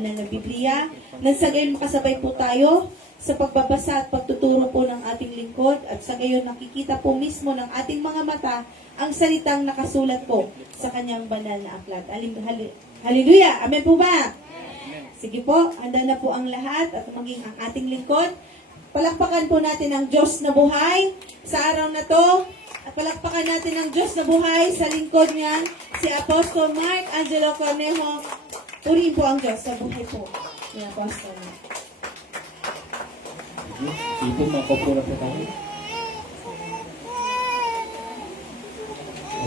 banal na Biblia. Nang sa gayon makasabay po tayo sa pagbabasa at pagtuturo po ng ating lingkod at sa gayon nakikita po mismo ng ating mga mata ang salitang nakasulat po sa kanyang banal na aklat. Hallelujah! Amen po ba? Sige po, handa na po ang lahat at maging ang ating lingkod. Palakpakan po natin ang Diyos na buhay sa araw na to. At palakpakan natin ang Diyos na buhay sa lingkod niyan, si Apostol Mark Angelo Cornejo. Purihin po ang Diyos sa buhay po ni Apostol Mark. Ito, makapura po tayo.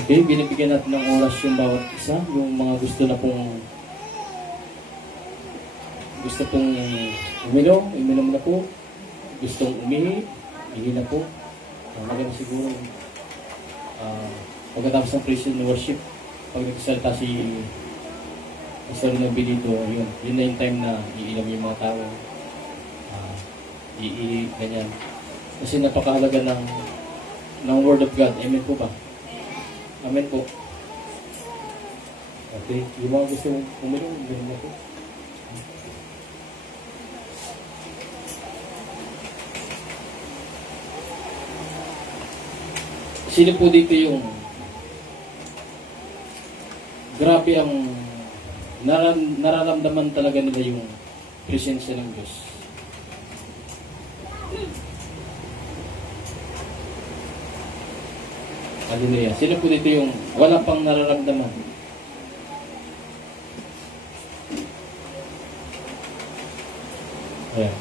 Okay, binibigyan natin ng oras yung bawat isa. Yung mga gusto pong uminom na po. Gustong umihi, ihi na po. Maganda siguro pagkatapos ng praise and worship, pag nagsalita si Pastor Nobilito, yun na yung time na iinom yung mga tao. Iihi, ganyan. Kasi napakahalaga ng Word of God. Amen po ba? Amen po. Okay, yung mga gusto uminom, ganyan na po. Sino po dito yung grabe ang nararamdaman talaga nila yung presensya ng Diyos? Hallelujah. Sino po dito yung wala pang nararamdaman? Ayan.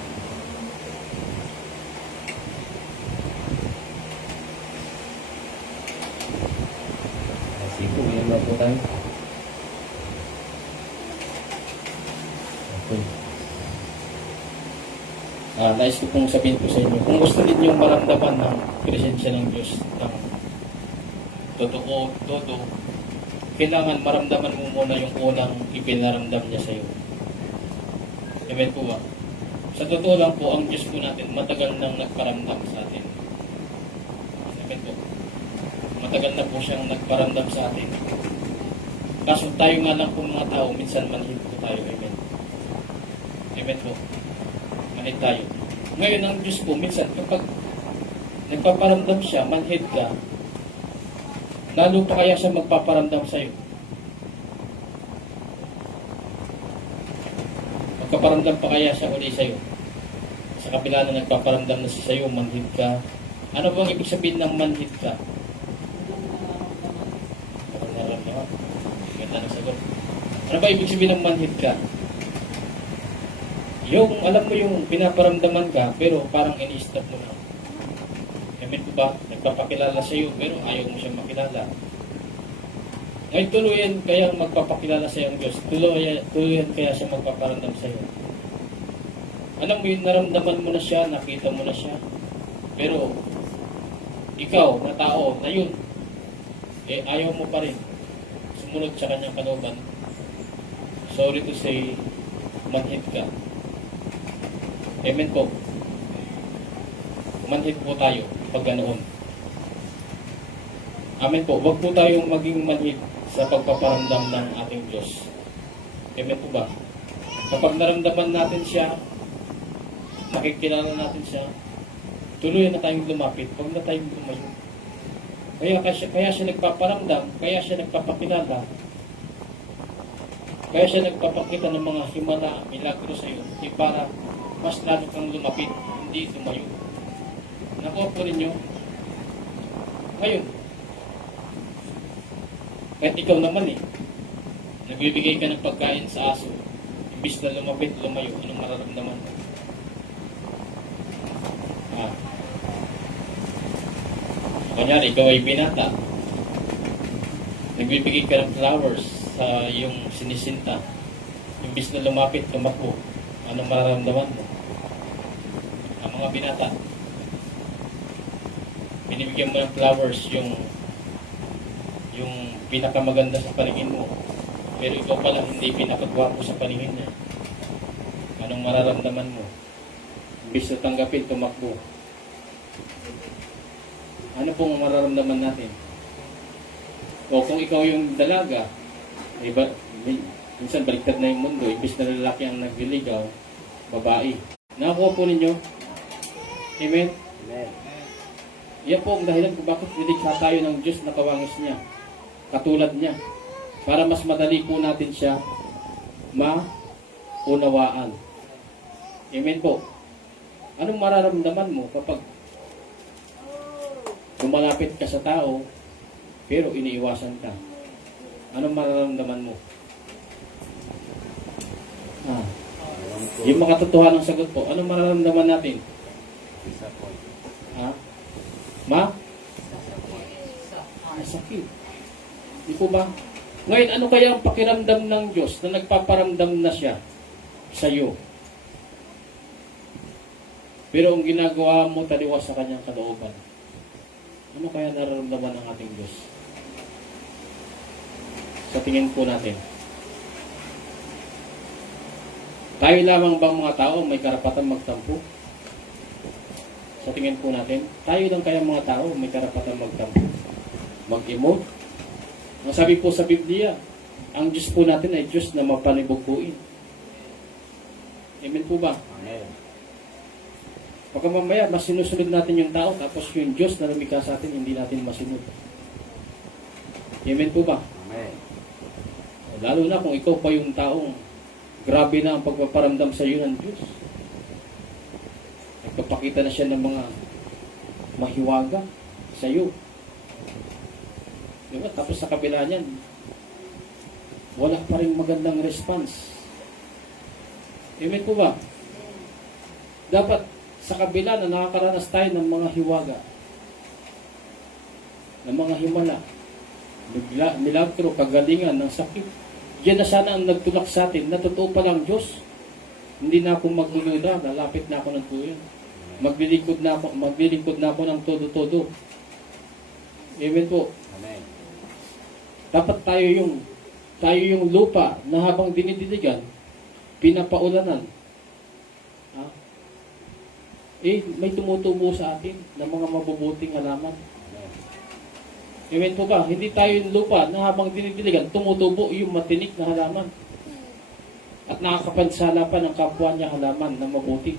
Po tayo. Okay. Nais ko pong sabihin po sa inyo, kung gusto ninyong maramdaman ng presensya ng Diyos, ng totoo, kailangan maramdaman mo muna yung unang ipinaramdam niya sa iyo. Amen po ba? Sa totoo lang po, ang Diyos po natin matagal nang nagparamdam sa atin. Amen po. Matagal na po siyang nagparamdam sa atin. Kaso tayo nga lang po mga tao, minsan manhid po tayo. Amen. Amen po. Manhid tayo. Ngayon ang Diyos po, minsan kapag nagpaparamdam siya, manhid ka, lalo pa kaya siya magpaparamdam sa iyo. Magpaparamdam pa kaya siya uli sa iyo. Sa kabila na nagpaparamdam na siya sa iyo, manhid ka. Ano bang ibig sabihin ng manhid ka? Ano ba ibig sabihin ng manhid ka? Yung, alam mo yung pinaparamdaman ka, pero parang ini-stop mo na. Amen po ba? Nagpapakilala sa iyo, pero ayaw mo siyang makilala. Ngayon tuluyan kaya magpapakilala sa iyo ang Diyos. Tuluyan kaya siya magpaparamdam sa iyo. Alam mo yun, naramdaman mo na siya, nakita mo na siya. Pero, ikaw, na tao, na yun, ayaw mo pa rin sumunod sa kanyang kalooban. Sorry to say, manhid ka. Amen po. Manhid po tayo pag ganoon. Amen po. Huwag po tayong maging manhid sa pagpaparamdam ng ating Diyos. Amen po ba? Kapag naramdaman natin siya, makikilala natin siya, tuloy na tayong lumapit, huwag na tayong lumayo. Kaya siya nagpaparamdam, kaya siya nagpapakilala, kaya siya nagpapakita ng mga himala, milagro sa iyo, para mas lalo kang lumapit, hindi lumayo. Nakuha po rin nyo. Ngayon, kahit ikaw naman nagbibigay ka ng pagkain sa aso, imbis na lumapit, lumayo, anong mararamdaman mo? Kanyari, ikaw ay binata. Nagbibigay ka ng flowers sa iyong sinisinta. Imbis na lumapit, tumakbo. Anong mararamdaman mo? Ang mga binata, binibigyan mo ng flowers yung pinakamaganda sa paningin mo. Pero ikaw pala hindi pinakagwapo sa paningin niya. Anong mararamdaman mo? Imbis na tanggapin, tumakbo. Ano pong mararamdaman natin? O kung ikaw yung dalaga, Minsan baliktad na yung mundo, imbis na lalaki ang nagliligaw, babae. Nakakuha po ninyo? Amen? Amen. Yan po ang dahilan kung bakit nilikha tayo ng Diyos na kawangis niya. Katulad niya. Para mas madali po natin siya maunawaan. Amen po. Anong mararamdaman mo kapag lumalapit ka sa tao pero iniiwasan ka? Anong mararamdaman mo? Yung mga totohanang sagot po, anong mararamdaman natin? Disappoint. Sakit. Di po ba? Ngayon, ano kaya ang pakiramdam ng Diyos na nagpaparamdam na siya sa iyo? Pero ang ginagawa mo taliwas sa kanyang kalooban. Ano kaya nararamdaman ng ating Diyos? Sa tingin po natin. Tayo lamang bang mga tao may karapatan magtampo? Sa tingin po natin, tayo lang kaya mga tao may karapatan magtampo? Mag-emote? Ang sabi po sa Biblia, ang Diyos po natin ay Diyos na mapanibukuin. Amen po ba? Amen. Pagka mamaya, mas sinusunod natin yung tao, tapos yung Diyos na lumikha sa atin, hindi natin masunod. Amen po ba? Amen. Lalo na kung ikaw pa yung taong grabe na ang pagpaparamdam sa iyo ng Diyos. Nagpapakita na siya ng mga mahiwaga sa iyo. Diba? Tapos sa kabila niyan, wala pa rin magandang response. Amen po ba? Dapat sa kabila na nakakaranas tayo ng mga hiwaga, ng mga himala, milagro, kagalingan ng sakit, yan na sana ang nagtulak sa atin na totoo palang Diyos. Hindi na ako magluluda, lalapit na ako ng tuyon. Maglilingkod na ako ng todo-todo. Amen po. Amen. Dapat tayo yung lupa na habang dinidiligan, pinapaulanan. May tumutubo sa atin ng mga mabubuting halaman. Amen po ba? Hindi tayo yung lupa na habang dinidiligan, tumutubo yung matinik na halaman. At nakakapansala pa ng kapwa niya halaman na mabuti.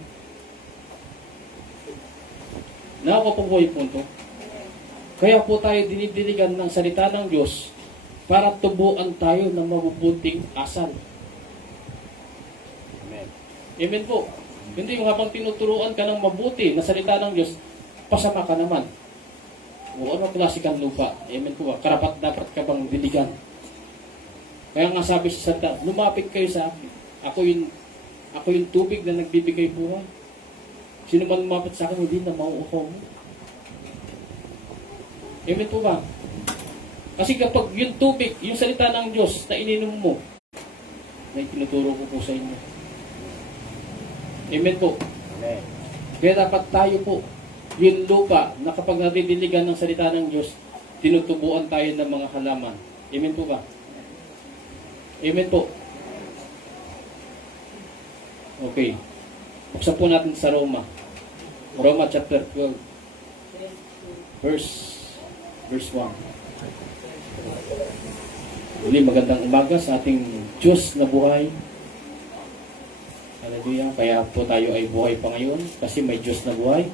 Nakaka po yung punto. Kaya po tayo dinidiligan ng salita ng Diyos para tubuan tayo ng mabubuting asal. Amen. Amen po. Hindi yung habang tinuturuan ka ng mabuti na salita ng Diyos, pasama ka naman. O ano klase kang lupa? Amen po ba? Karapat dapat ka bang diligan? Kaya nga sabi sa salita, lumapit kayo sa akin. Ako yung tubig na nagbibigay buhay. Sino man lumapit sa akin, hindi na mauuhaw mo. Amen po ba? Kasi kapag yung tubig, yung salita ng Diyos na ininom mo, na itinuturo ko po sa inyo. Amen po. Amen. Kaya dapat tayo po, yung lupa na kapag nadidiligan ng salita ng Diyos, tinutubuan tayo ng mga halaman. Amen po ba? Amen po. Okay. Buksan po natin sa Roma. Roma chapter 12. Verse 1. Muli magandang umaga sa ating Diyos na buhay. Hallelujah. Kaya po tayo ay buhay pa ngayon kasi may Diyos na buhay.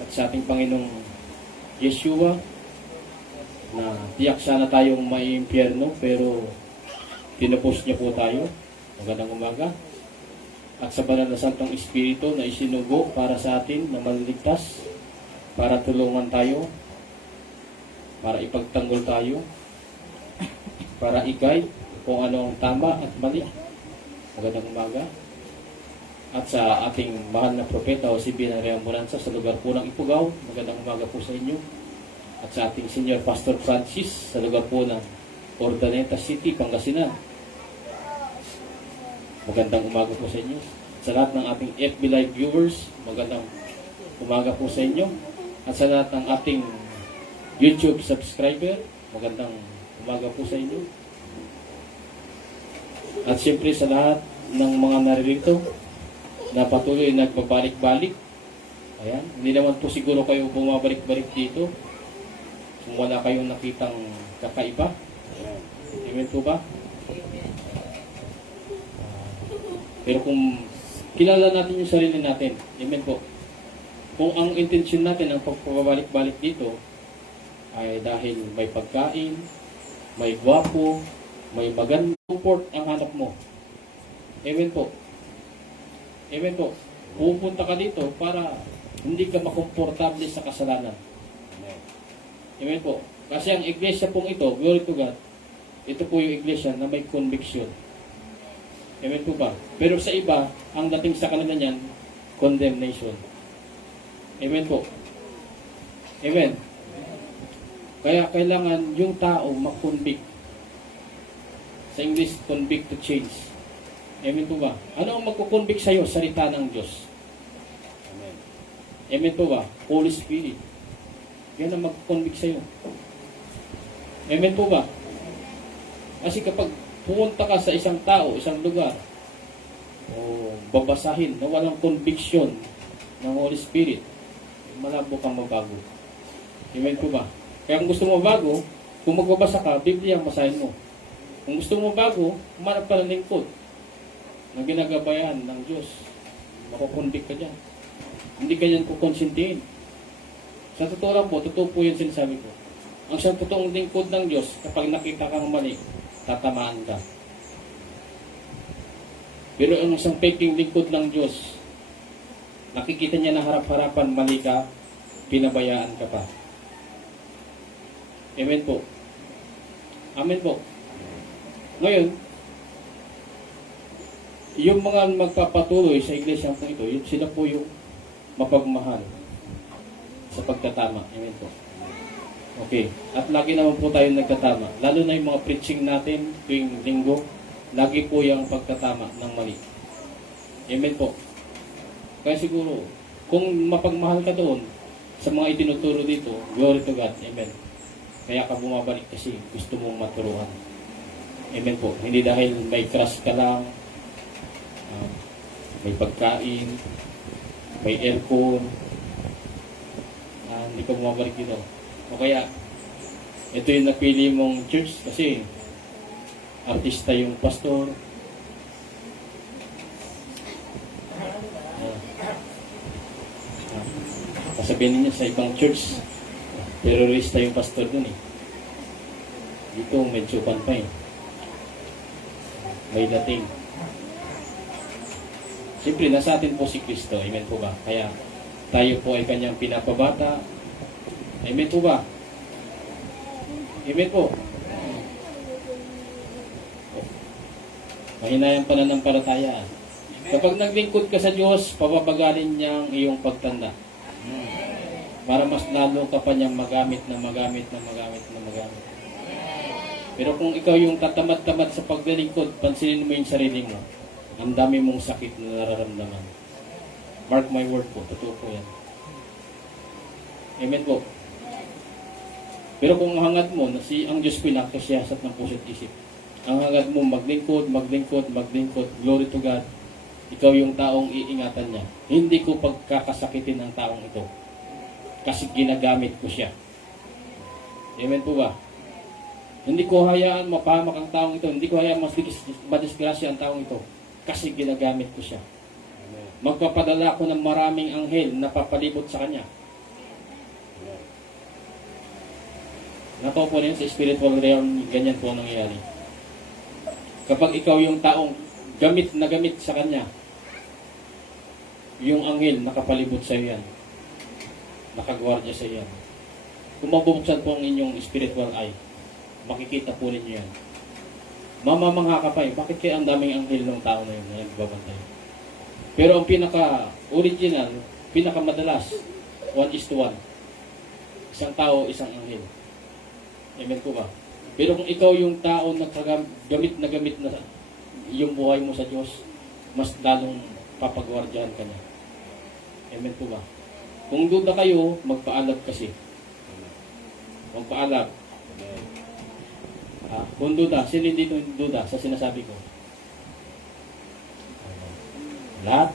At sa ating Panginoong Yeshua na tiyak sana tayong may impyerno pero tinupos niya po tayo. Magandang umaga. At sa banal na Santong Espiritu na isinugo para sa atin na maliligtas, para tulungan tayo, para ipagtanggol tayo, para i-guide kung ano ang tama at mali. Magandang umaga. At sa ating mahal na propeta o si Binaria Moranza sa lugar po ng Ifugao, magandang umaga po sa inyo. At sa ating Senior Pastor Francis sa lugar po ng Ordaneta City, Pangasinan, magandang umaga po sa inyo. Sa lahat ng ating FB Live viewers, magandang umaga po sa inyo. At sa lahat ng ating YouTube subscriber, magandang umaga po sa inyo. At siyempre sa lahat ng mga naririto na patuloy nagpabalik-balik. Ayan, hindi naman po siguro kayo bumabalik-balik dito kung wala kayong nakitang kakaiba. Amen po ba? Pero kung kilala natin yung sarili natin, amen po. Kung ang intensyon natin, ang pagpabalik-balik dito, ay dahil may pagkain, may gwapo, may magandang comfort ang hanap mo. Amen po. Amen po. Pupunta ka dito para hindi ka makomportable sa kasalanan. Amen po. Kasi ang iglesia pong ito, glory to God, ito po yung iglesia na may conviction. Amen po ba? Pero sa iba, ang dating sa kanila niyan, condemnation. Amen po. Amen. Kaya kailangan yung tao makonvict. Sa English, convict to change. Amen po ba? Ano ang magkukonvict sa'yo? Salita ng Diyos. Amen. Amen po ba? Holy Spirit. Yan ang magkukonvict sa'yo. Amen po ba? Kasi kapag pumunta ka sa isang tao, isang lugar, o babasahin na walang conviction ng Holy Spirit, malabo kang mabago. Amen po ba? Kaya kung gusto mo mabago, kung magbabasa ka, Biblia ang basahin mo. Kung gusto mo mabago, humanap ka ng lingkod na ginagabayan ng Diyos. Makukonvict ka dyan. Hindi ka dyan kukonsintihin. Sa totoo lang po, totoo po yun sinasabi ko. Ang siyang totoong lingkod ng Diyos, kapag nakita kang mali, tatamaan ka. Pero ang isang peking lingkod ng Diyos, nakikita niya na harap-harapan, mali ka, pinabayaan ka pa. Amen po. Amen po. Ngayon, yung mga magpapatuloy sa iglesia po ito, sila po yung mapagmahal sa pagtatama. Amen po. Okay. At lagi naman po tayo nagtatama. Lalo na yung mga preaching natin tuwing linggo, lagi po yung pagtatama ng mali. Amen po. Kaya siguro, kung mapagmahal ka doon sa mga itinuturo dito, glory to God. Amen. Kaya ka bumabalik kasi gusto mong maturuan. Amen po. Hindi dahil may crush ka lang, may pagkain, may aircon, hindi ka bumabalik dito. O kaya, ito yung napili mong church kasi artista yung pastor. Kasabihin niya sa ibang church, terorista yung pastor dun eh. Dito medyo pa eh. May dating. Siyempre, nasa atin po si Kristo. Amen po ba? Kaya tayo po ay kanyang pinapabata. Amen po ba? Amen po. Mahina yung pananampalataya. Kapag naglingkod ka sa Diyos, papabagalin niya ang iyong pagtanda. Para mas lalo ka pa niyang magamit. Pero kung ikaw yung tatamad-tamad sa paglilingkod, pansinin mo yung sarili mo. Ang dami mong sakit na nararamdaman. Mark my word po, totoo po yan. Amen po. Pero kung hangad mo, na ang Diyos pinakasiyasat ng puso't isip, ang hangad mo maglingkod, glory to God, ikaw yung taong iingatan niya. Hindi ko pagkakasakitin ng taong ito. Kasi ginagamit ko siya. Amen po ba? Hindi ko hayaan mapahamak ang taong ito. Hindi ko hayaan madisgrasya ang taong ito. Kasi ginagamit ko siya. Magpapadala ako ng maraming anghel na papalibot sa kanya. Nako po rin sa spiritual realm, ganyan po ang nangyayari. Kapag ikaw yung taong gamit na gamit sa kanya, yung anghel nakapalibot sa iyo yan. Nakagwardya sa iyo yan. Kung mabubuksan po ang inyong spiritual eye, makikita po ninyo yan. Mamamangha ka pa eh. Bakit kaya ang daming anghel ng tao na yun na nagbabantay? Pero ang pinaka-original, pinaka-madalas, 1:1. Isang tao, isang anghel. Amen po ba? Pero kung ikaw yung tao na gamit na yung buhay mo sa Diyos, mas lalong papagwardyahan ka niya. Amen po ba? Kung duda kayo, magpaalab kasi. Magpaalab. Kung duda, sino dito duda sa sinasabi ko? Lahat?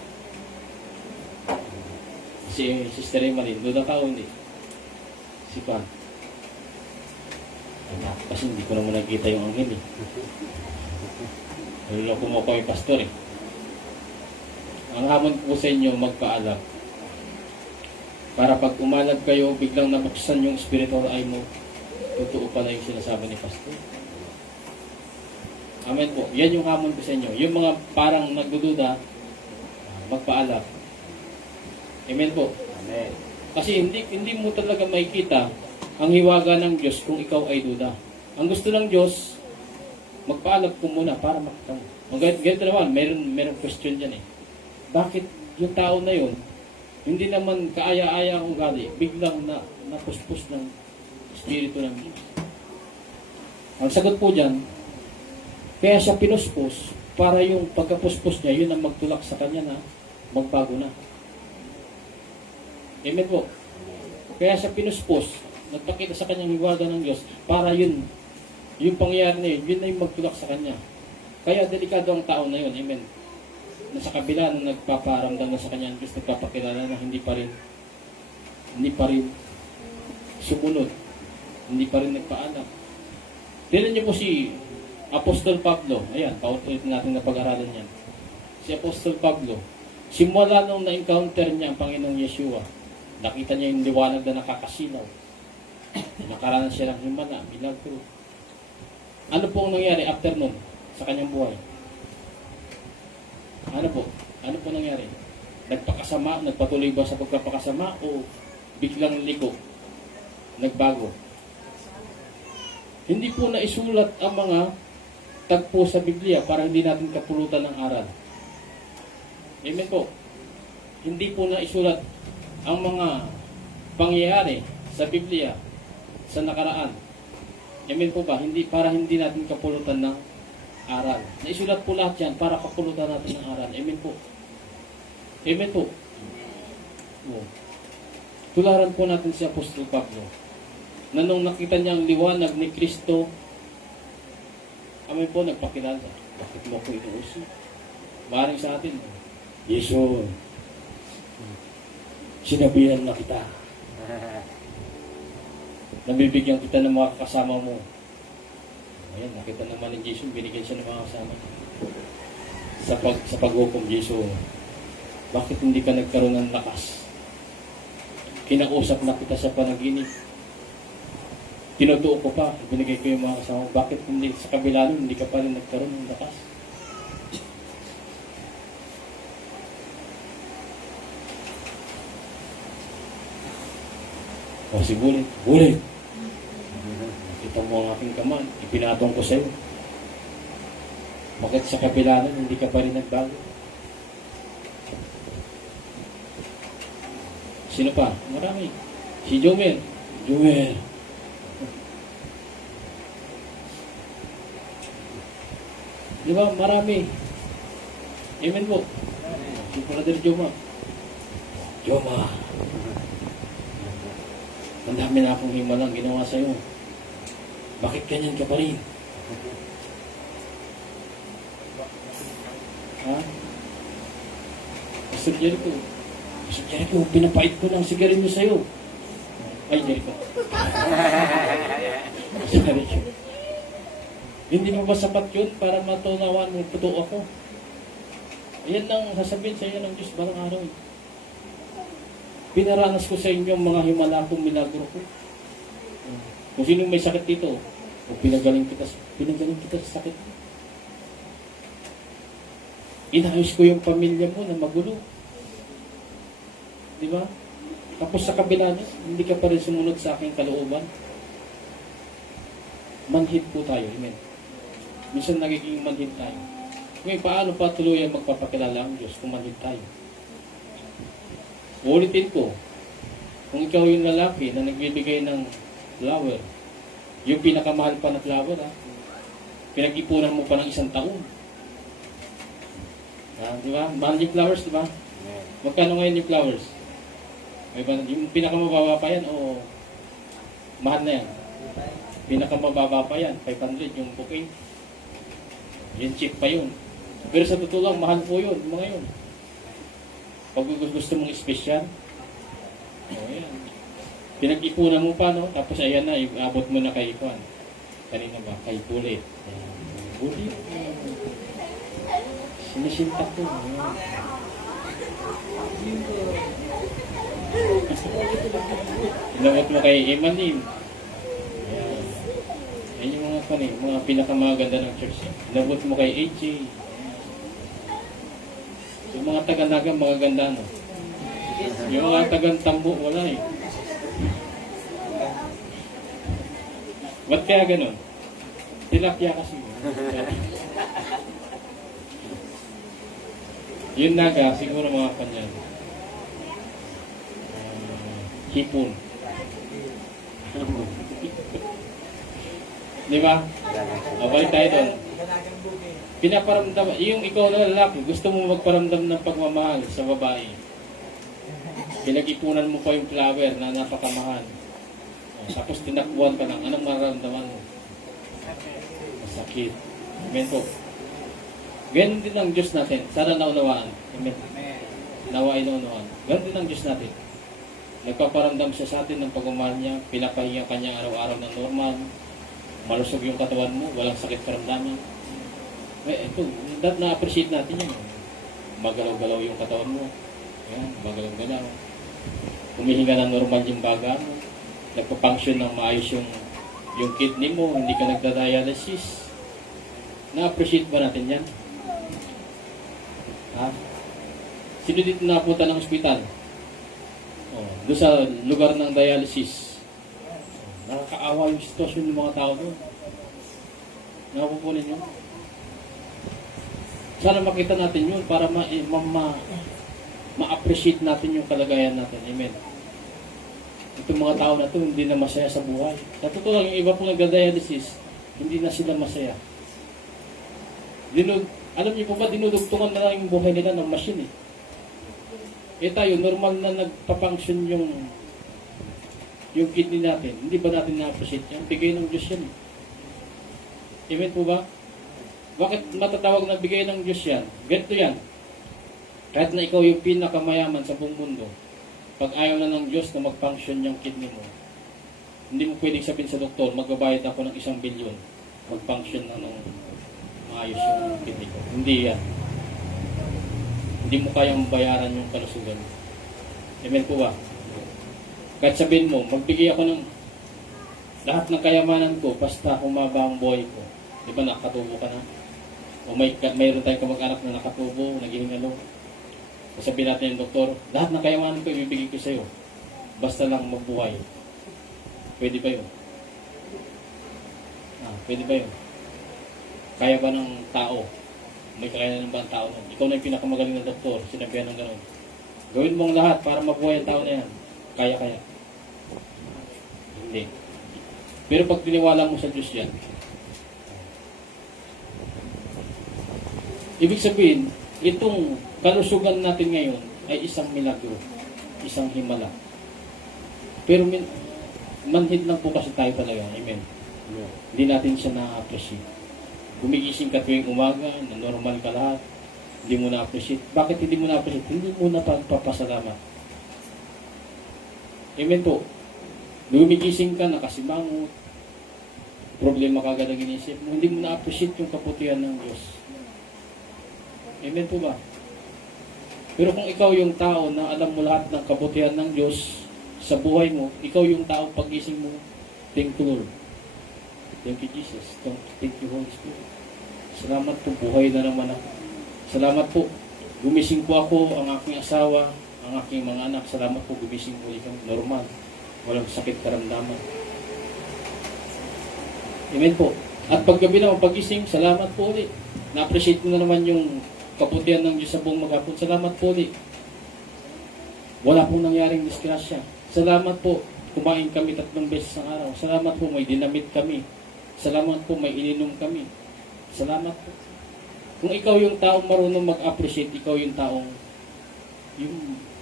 Si Sister Emeline, duda ka o hindi? Si Pan? Kasi hindi ko naman nakita yung anghel eh. Naluloko mo ko yung pastor eh. Ang hamon po sa inyo, magpaalam. Para pag umalab kayo, biglang nabuksan yung spiritual eye mo, totoo pala yung sinasabi ni Pastor. Amen po. Yan yung hamon ko sa inyo. Yung mga parang nagdududa, magpaalam. Amen po. Amen. Kasi hindi mo talaga makikita ang hiwaga ng Diyos kung ikaw ay duda. Ang gusto ng Diyos, magpaalam ko muna para makita mo. Ang ganito naman, meron question dyan eh. Bakit yung tao na yun, hindi naman kaaya-aya ang ugali, biglang napuspos ng Espiritu ng Diyos? Ang sagot po dyan, kaya siya pinuspos para yung pagkapuspos niya, yun ang magtulak sa kanya na magbago na. Amen po. Kaya siya pinuspos, nagpakita sa kanyang hiwaga ng Diyos para yun, yung pangyayari na yun na yung magtulak sa kanya. Kaya delikado ang tao na yun. Amen. Nasa kabila na nagpaparamdam na sa kanya ang Diyos, nagpapakilala na hindi pa rin sumunod. Hindi pa rin nagpaalam. Tignan niyo po si Apostol Pablo. Ayan, paulit-ulit natin na pag-aralan yan. Si Apostol Pablo, simula nung na-encounter niya ang Panginoong Yeshua, nakita niya yung liwanag na nakakasilaw. Nakaranas siya ng himala, milagro. Ano po ang nangyari after nun sa kanyang buhay? Ano po nangyari? Nagpakasama, nagpatuloy ba sa pagpapakasama o biglang liko? Nagbago? Hindi po naisulat ang mga tagpo sa Biblia para hindi natin kapulutan ng aral. Amen po. Hindi po naisulat ang mga pangyayari sa Biblia sa nakaraan. Amen po ba? Para hindi natin kapulutan ng aral. Naisulat po lahat yan para kapulutan natin ng aral. Amen po. Amen po. Tularan po natin si Apostol Pablo na nung nakita niya ang liwanag ni Kristo, amen po, nagpakilala. Bakit mo ako inuuso? Maring sa atin, Yesu, sinabihan na kita. Nabibigyan kita ng mga kasama mo. Ayan, nakita naman ni Jesus, binigyan siya ng mga kasama. Sa paghukom, Jesus, bakit hindi ka nagkaroon ng lakas? Kinausap na kita sa panaginip. Tinutuo ko pa, binigay ko yung mga kasama. Bakit hindi sa kabila nun, hindi ka pa rin nagkaroon ng lakas? O si Bulit, nakita mo ang aking kaman, ipinatong ko sa'yo. Bakit sa kabila nun, hindi ka pa rin nagbago? Sino pa? Marami. Si Joel. Di ba? Marami. Amen po. Si Brother Joma. Ang dami na akong himalang ginawa sa'yo. Bakit ganyan ka pa rin? Ha? Pastor Jericho, pinapait ko ng sigarilyo sa'yo. Ay, Jericho. Jericho. Hindi mo ba sapat yun para matunawan mo totoo ako? Ayan lang sasabihin sa iyo ng Diyos balang araw. Pinaranas ko sa inyo ang mga himala kong milagro ko. Kung sino may sakit dito, o pinagaling kita sa sakit. Inayos ko yung pamilya mo na magulo. Di ba? Tapos sa kabila niya, hindi ka pa rin sumunod sa aking kalooban. Manhid po tayo. Amen. Minsan nagiging manhid tayo. Ngayon, paano pa tuluyan magpapakilala ang Diyos kung manhid tayo? Ulitin ko, kung ikaw yung lalaki na nagbibigay ng flower, yung pinakamahal pa na flower, pinag-ipunan mo pa ng 1 taon. Di ba? Mahal yung flowers, di ba? Magkano ngayon yung flowers? Yung pinakamababa pa yan, o mahal na yan? Pinakamababa pa yan, 500 yung bouquet. Yung cheap pa yun. Pero sa totoo lang, mahal po yun, mga yun. Pag gusto mong special, ayan. Pinag-ipunan mo pa, no? Tapos ayan na, abot mo na kay Juan. Kanina ba? Kay Bulit. Bulit. Sinisinta ko. Inabot mo kay Emanim. Ayan. Yan yung mga mga pinakamaganda ng church. Inabot mo kay AJ. Yung mga taga-naga, mga ganda, no? Yung mga taga-tambo, wala eh. Ba't kaya ganun? Tilapia kasi. Yung naga, siguro mga kanyan. Hipon. Di ba? O, balik tayo doon. Pinaparamdam, yung ikaw na lalaki, gusto mo magparamdam ng pagmamahal sa babae. Pinag-ipunan mo pa yung flower na napakamahal. O, tapos tinakbuhan ka lang, anong mararamdaman mo? Masakit. Amen po. Ganun din ang Diyos natin. Sana naunawaan. Amen. Nawain naunawaan. Ganun din ang Diyos natin. Nagpaparamdam siya sa atin ng pagmamahal niya. Pinapahinga kanya araw-araw ng normal. Malusog yung katawan mo. Walang sakit karamdaman. Ito, na-appreciate natin yan. Magalaw-galaw yung katawan mo. Yan, magalaw-galaw. Humihinga ng normal yung baga mo. Nagpa-function ng maayos yung kidney mo. Hindi ka nagda-dialysis. Na-appreciate ba natin yan? Ha? Sino dito napunta ng ospital? Doon sa lugar ng dialysis. Nakakaawa yung sitwasyon ng mga tao doon. Nakapupunin nyo? Sana makita natin yun para ma-appreciate natin yung kalagayan natin. Amen. Itong mga tao na ito hindi na masaya sa buhay. Sa totoo lang, yung iba pong nagda-dialysis, hindi na sila masaya. Alam niyo po ba, dinudugtungan na lang yung buhay nila ng machine eh. Tayo, normal na nagpa-function yung kidney natin. Hindi ba natin na-appreciate yan? Bigay ng Diyos yan eh. Amen po ba? Bakit matatawag na bigay ng Diyos yan? Ganito yan. Kahit na ikaw yung pinakamayaman sa buong mundo, pag ayaw na ng Diyos na mag-function yung kidney mo, hindi mo pwedeng sabihin sa doktor, magbabayad ako ng 1 bilyon, mag-function na ng maayos yung kidney ko. Hindi yan. Hindi mo kayang bayaran yung kalusugan. Amen po ba? Kahit sabihin mo, magbigay ako ng lahat ng kayamanan ko, basta humaba ang buhay ko. Di ba nakatubo ka na? O mayroon tayong kamag-anak na nakatubo, naghihingalo. Sabihin natin yung doktor, lahat ng kayamanan ko ibibigay ko sa'yo. Basta lang mabuhay. Pwede ba yun? Pwede ba yun? Kaya ba ng tao? May kakayanan ba ang tao nun? Ikaw na yung pinakamagaling na doktor, sinabihan ng gano'n. Gawin mong lahat para mabuhay ang tao na yan. Kaya. Hindi. Pero pag tiniwala mo sa Diyos yan, ibig sabihin, itong kalusugan natin ngayon ay isang milagro, isang himala. Pero manhid lang po kasi tayo talaga. Amen. Hindi natin siya na-appreciate. Gumigising ka tuwing umaga, na normal ka lahat, hindi mo na-appreciate. Bakit hindi mo na-appreciate? Hindi mo na pagpapasalamat. Amen po. Gumigising ka, nakasimangot, problema kagad ang inisip mo, hindi mo na-appreciate yung kaputihan ng Diyos. Amen po ba? Pero kung ikaw yung tao na alam mo lahat ng kabutihan ng Diyos sa buhay mo, ikaw yung tao pag-gising mo, thank you Lord. Thank you Jesus. Thank you Holy Spirit. Salamat po, buhay na naman ako. Salamat po, gumising po ako, ang aking asawa, ang aking mga anak. Salamat po, gumising po ikaw. Normal. Walang sakit karamdaman. Amen po. At paggabi naman, pag-gising, salamat po ulit. Na-appreciate ko na naman yung kaputihan ng Diyos sa buong maghapon. Salamat po ulit. Wala pong nangyaring disgrasya. Salamat po, kumain kami 3 beses sa araw. Salamat po, may dinamit kami. Salamat po, may ininom kami. Salamat po. Kung ikaw yung taong marunong mag-appreciate, ikaw yung taong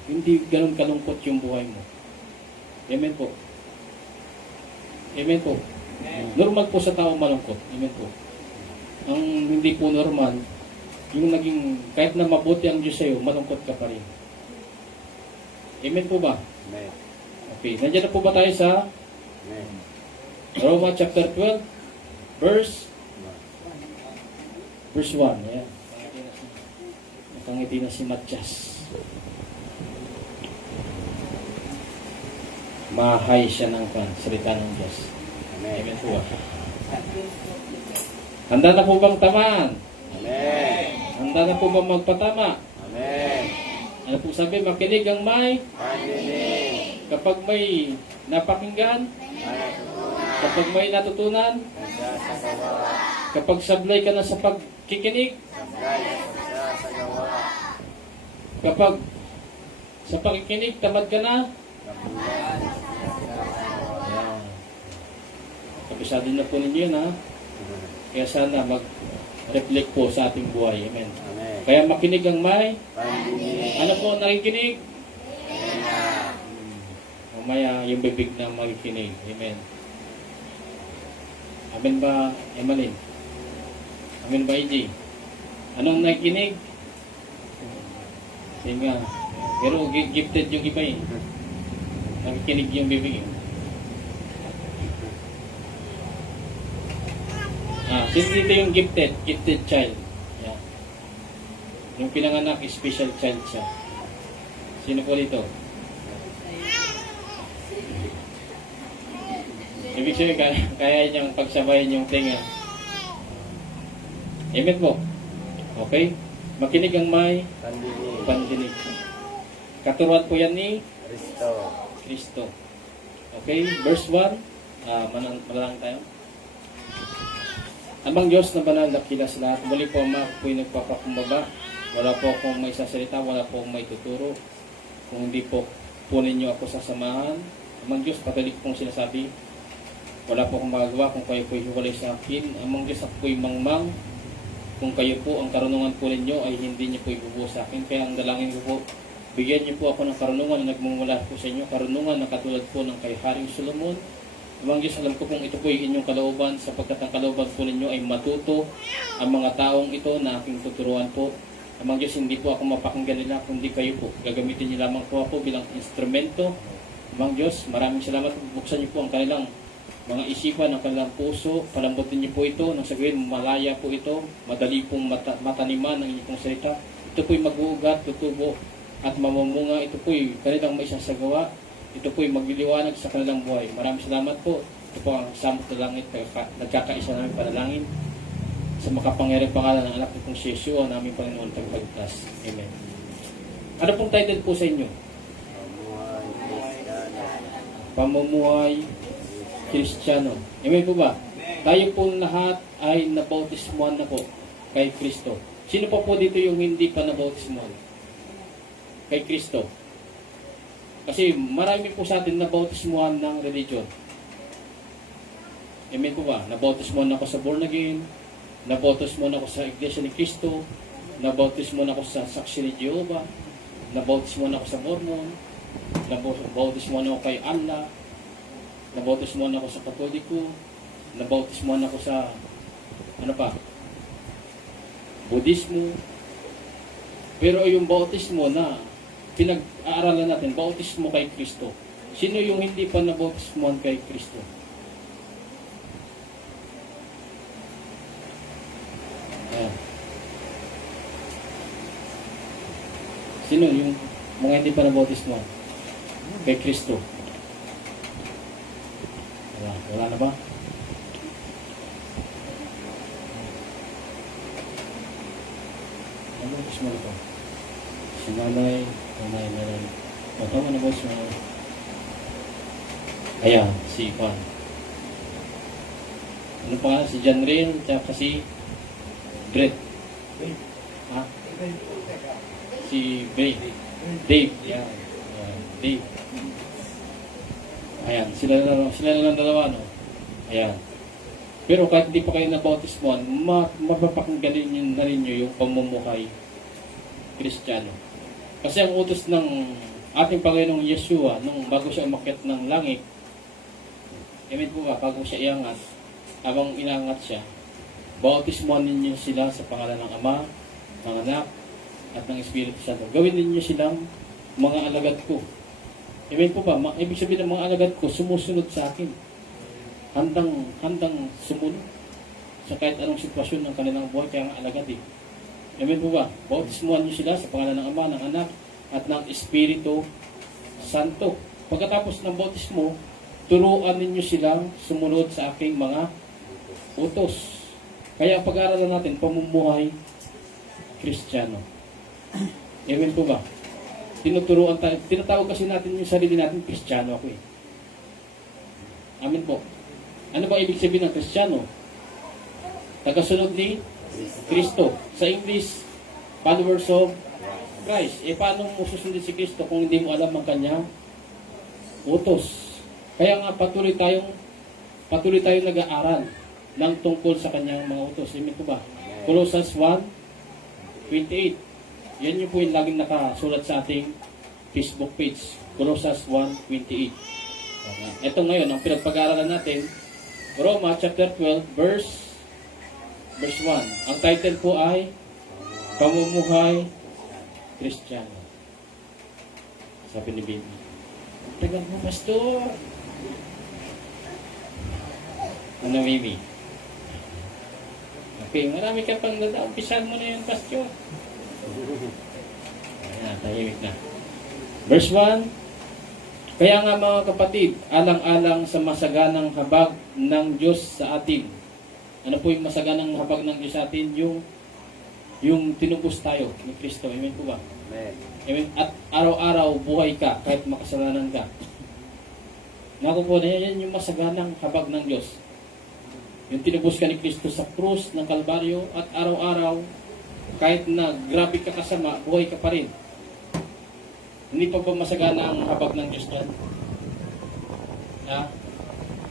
hindi ganun kalungkot yung buhay mo. Amen po. Amen po. Normal po sa taong malungkot. Amen po. Ang hindi po normal, yung naging, kahit na mabuti ang Diyos sa'yo, malungkot ka pa rin. Amen po ba? Amen. Okay. Nandiyan na po ba tayo sa Roma chapter 12, verse 1. Ayan. Nakangiti na si Matias. mahay siya ng salita ng Diyos. Amen po ba? Handa na po bang tamaan? Amen. Handa na po bang magpatama? Amen. Ano po sabi? Makinig ang may Pandinig. kapag may napakinggan, kapag may natutunan, Nagsasagawa. kapag sablay ka na sa pagkikinig, Sablay nagsasagawa. kapag sa pakikinig tamad ka na, Kabulan. ayan. Kabisado na po ninyo yun, ha? Kaya sana mag-reflect po sa ating buhay. Amen. Amen. Kaya makinig ang may. Pandinig. Ano po nakikinig? Amen. Mamaya yung bibig na makikinig. Amen. Amen ba, Emeline? Amen ba, EJ? Anong nakikinig? Sige nga. Pero gifted yung iba eh. Nakikinig yung bibig eh. Sino dito yung gifted child? Yeah. Yung pinanganak, special child siya. Sino po dito? Ibig sabihin, kaya niyang pagsabayin yung tinga. Amen po. Okay? Makinig ang may Pandinig. pandinig. Katuruan po yan ni Kristo. Kristo. Okay? Verse 1. Manalangin tayo. Amang Diyos na banal na dakila sa lahat, muli po Ama, ako po'y nagpapakumbaba. Wala po akong may sasalita, wala po akong may tuturo. Kung hindi po ninyo ako sasamahan. Amang Diyos, patuloy kong sinasabi, wala po akong magagawa kung kayo po'y hiwalay sa akin. Amang Diyos, ako po'y mangmang. Kung kayo po, ang karunungan po ninyo ay hindi niyo po ibubuo sa akin. Kaya ang dalangin ko po, bigyan niyo po ako ng karunungan na nagmumula po sa inyo. Karunungan na katulad po ng kay Haring Solomon. Amang Diyos, alam ko pong ito po yung inyong kalooban sapagkat ang kalooban po ninyo ay matuto ang mga taong ito na aking tuturuan po. Amang Diyos, hindi po ako mapakinggan nila kundi kayo po. Gagamitin niyo lamang po ako bilang instrumento. Amang Diyos, maraming salamat. Buksan niyo po ang kanilang mga isipan, ang kanilang puso. Palambutin niyo po ito. Nang sabihin, malaya po ito. Madali pong mataniman ng inyong salita. Ito po'y mag-uugat, tutubo at mamumunga. Ito po'y kanilang may sasagawa. Ito po'y magliliwanag sa kanilang buhay. Maraming salamat po. Ito po ang samot na langit. Nagkakaisa namin panalangin sa makapangyarang pangalan ng anak ko pong si Yeshua, naming Panginoon Tagapagligtas. Amen. Ano pong title po sa inyo? Pamuhay Kristiyano. Pamumuhay Kristiyano. Amen po ba? Tayo po lahat ay nabautismuhan na po kay Kristo. Sino pa po dito yung hindi pa nabautismuhan? Kay Kristo. Kasi marami po sa atin nabautismuhan ng religion. Amen po ba? Nabautismuhan ako sa born again, nabautismuhan ako sa Iglesia ni Cristo, nabautismuhan ako sa Saksi ni Jehovah, nabautismuhan ako sa Mormon, nabautismuhan ako kay Allah, nabautismuhan ako sa Katoliko, nabautismuhan ako sa ano pa? Budismo. Pero yung bautismo na pinag-aaralan natin, bautismo kay Kristo. Sino yung hindi pa nabautismuhan kay Kristo? Ayan. Sino yung mga hindi pa nabautismuhan kay Kristo? Wala na ba? Ano bautismo ito? Si nanay meron. O, tama na boss. Ayan, si Juan. Ano pa nga? Si John Rin, tsaka si Brett. Ha? Si Dave. Yan. Dave. Ayan, sila na lang dalawa, no? Ayan. Pero kahit hindi pa kayo nabautismuhan, mapapakinggan na rin nyo yung pamumuhay Kristiyano. Kasi ang utos ng ating Panginoong Yeshua, nung bago siya umakyat ng langit, amen po ba, bago siya iangat, habang inangat siya, bautismuhan ninyo sila sa pangalan ng Ama, ng Anak, at ng Espiritu Santo. Gawin ninyo silang mga alagad ko. Amen po ba? Ibig sabihin ng mga alagad ko, sumusunod sa akin. Handang sumunod sa kahit anong sitwasyon ng kanilang buhay, kaya nga alagad eh. Amen po ba? Bautismuhan niyo sila sa pangalan ng Ama, ng Anak, at ng Espiritu Santo. Pagkatapos ng bautismo, turuan ninyo silang sumunod sa aking mga utos. Kaya ang pag-aaralan natin, pamumuhay Kristiyano. Amen po ba? Tinuturuan tayo, tinatawag kasi natin yung sarili natin, Kristiyano ako eh. Amen po. Ano ba ibig sabihin ng Kristiyano? Tagasunod ni Kristo. Sa English, followers of Christ. Paano mo susundin si Kristo kung hindi mo alam ang kanyang utos? Kaya nga patuloy tayong nag-aaral ng tungkol sa kanyang mga utos. Amen po ba? Colossians 1:28. Yan yung po yung laging nakasulat sa ating Facebook page. Colossians 1:28. Ito ngayon, ang pinagpag-aaralan natin, Roma chapter 12, verse 1. Ang title po ay Pamumuhay Kristiyano. Sabi ni Baby, tagal mo, Pastor. Ano, Baby? Okay, marami ka pang umpisan mo na yun, Pastor. Ayan, tahimik na. Verse 1, kaya nga mga kapatid, alang-alang sa masaganang habag ng Diyos sa atin. Ano po yung masaganang habag ng Diyos sa atin? Yung tinubos tayo ni Kristo. Amen po ba? Amen. Amen. At araw-araw buhay ka kahit makasalanan ka. Naku po na yan yung masaganang habag ng Diyos. Yung tinubos ka ni Kristo sa krus ng Kalbaryo at araw-araw kahit na grabe ka kasama, buhay ka pa rin. Hindi pa ba masagana ang habag ng Diyos doon? Ha?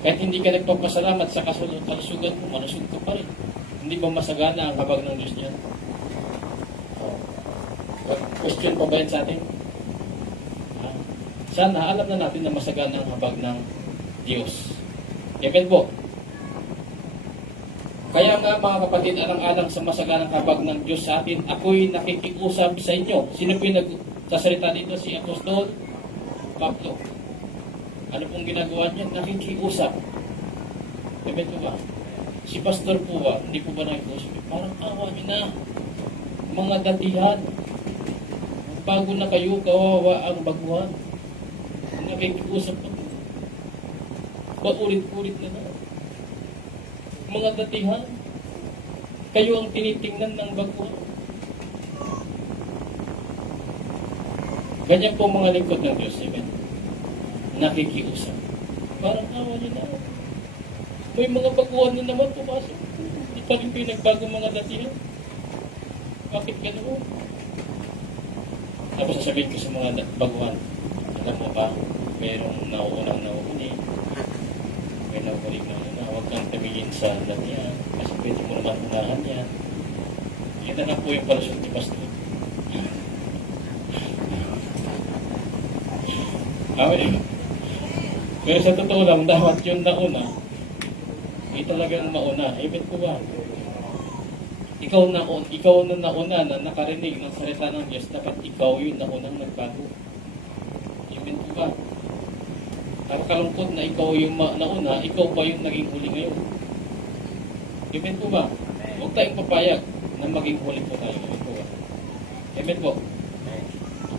Kahit hindi ka nagpapasalamat sa kalusugan mo, malusog ka pa rin. Hindi ba masagana ang habag ng Diyos niyan? Question pa ba yan sa atin? Ha? Sana alam na natin na masagana ang habag ng Diyos. Amen po. Kaya nga mga kapatid, alang-alang sa masaganang habag ng Diyos sa atin, ako'y nakikiusap sa inyo. Sino po yung nagsasalita dito? Si Apostol Pablo. Ano pong ginagawa niya? Nakikiusap. Amen po ba? Si Pastor po ba? Hindi po ba nakikiusap? Parang awa niyo na. Mga datihan. Bago na kayo, kawawa ang baguhan. Nakikiusap po. Paulit-ulit na na. Mga datihan, kayo ang tinitingnan ng baguhan. Ganyan po mga lingkod ng Diyos, amen? Nakikiusap. Parang awa niyo na. May mga baguhan na naman pumasok. Hindi pa rin pinagbago mga datihan. Bakit ganoon? Tapos sasabihin ko sa mga baguhan, alam mo ba, mayroong nauunang nauuni. May nauuling na huwag kang tumingin sa datihan kasi pwede mo naman unahan yan. Yan na po yung palusot ni Pastor. Pero sa totoo lang, dapat yung nauna, talagang mauna. Amen po ba? Ikaw na nauna na nakarinig ng salita ng Diyos, dapat ikaw yung naunang nagbago. Amen po ba? Ang kalungkot na ikaw yung nauna, ikaw pa yung naging huli ngayon. Amen po ba? Huwag tayong papayag na maging huli po tayo. Amen po ba? Amen po.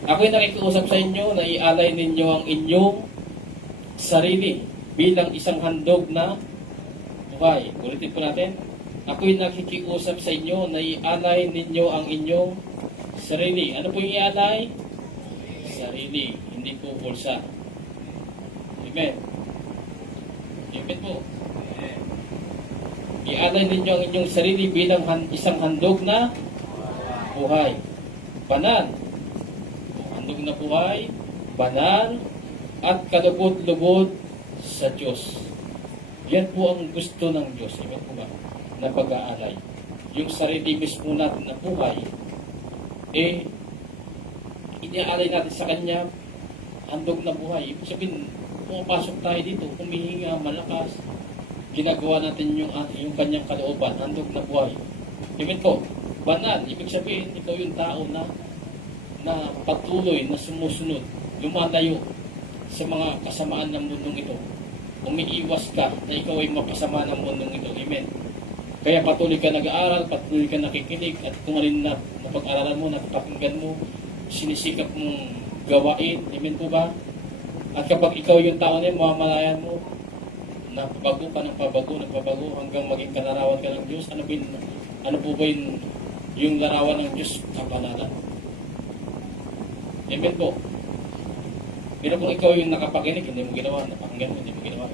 Ako'y nakikiusap sa inyo na ialay ninyo ang inyong sarili bilang isang handog na buhay. Ulitin po natin. Ako'y nakikiusap sa inyo na ialay ninyo ang inyong sarili. Ano po yung ialay? Sarili, hindi po bulsa. Amen. Amen po. Ialay ninyo ang inyong sarili bilang isang handog na buhay. Banal. Handog na buhay, banal, at kalugod-lugod sa Diyos. Yan po ang gusto ng Diyos. Amen po ba? Na pag-aalay. Yung sarili mismo natin na buhay, iniaalay natin sa Kanya, handog na buhay. Ibig sabihin, pumapasok tayo dito, humihinga, malakas, ginagawa natin yung Kanyang kalooban, handog na buhay. Amen po. Banal. Ibig sabihin, ikaw yung tao na patuloy na sumusunod, lumalayo sa mga kasamaan ng mundong ito. Umiiwas ka na ikaw ay mapasama ng mundong ito. Amen. Kaya patuloy ka nag-aaral, patuloy ka nakikinig, at kung alin na napag-aralan mo, napapakinggan mo, sinisikap mong gawain. Amen po ba? At kapag ikaw yung tao na yun, mamalayan mo, napabago ka ng pabago hanggang maging kanarawan ka ng Diyos. Ano po ba yung larawan ng Diyos? Kapalaran. Amen po. Pero kung ikaw yung nakapakinig, hindi mo ginawa, napakinggan mo, hindi mo ginawa.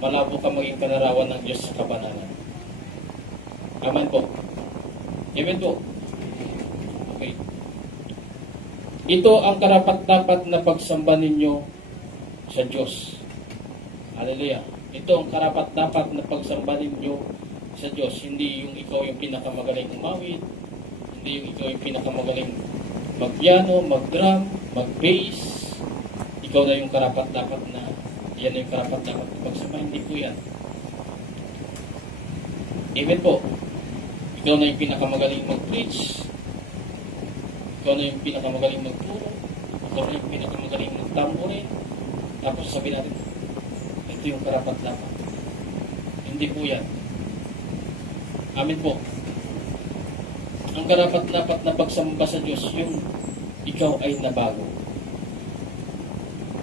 Malabo ka maging kanarawan ng Diyos sa kabanalan. Amen po. Amen po. Okay. Ito ang karapat-dapat na pagsamba ninyo sa Diyos. Hallelujah. Ito ang karapat-dapat na pagsamba ninyo sa Diyos. Hindi yung ikaw yung pinakamagaling umawit, hindi yung ikaw yung pinakamagaling mag-piano, mag-drum, mag-bass. Ikaw na yung karapat-dapat na, yan na yung karapat-dapat na pagsamba. Hindi po yan. Amen po. Ikaw na yung pinakamagaling mag-preach. Ikaw na yung pinakamagaling magturo. Ikaw na yung pinakamagaling magtamburin. Tapos sabihin natin, ito yung karapat-dapat. Hindi po yan. Amen po. Ang karapat-dapat na pagsamba sa Diyos, yung ikaw ay nabago.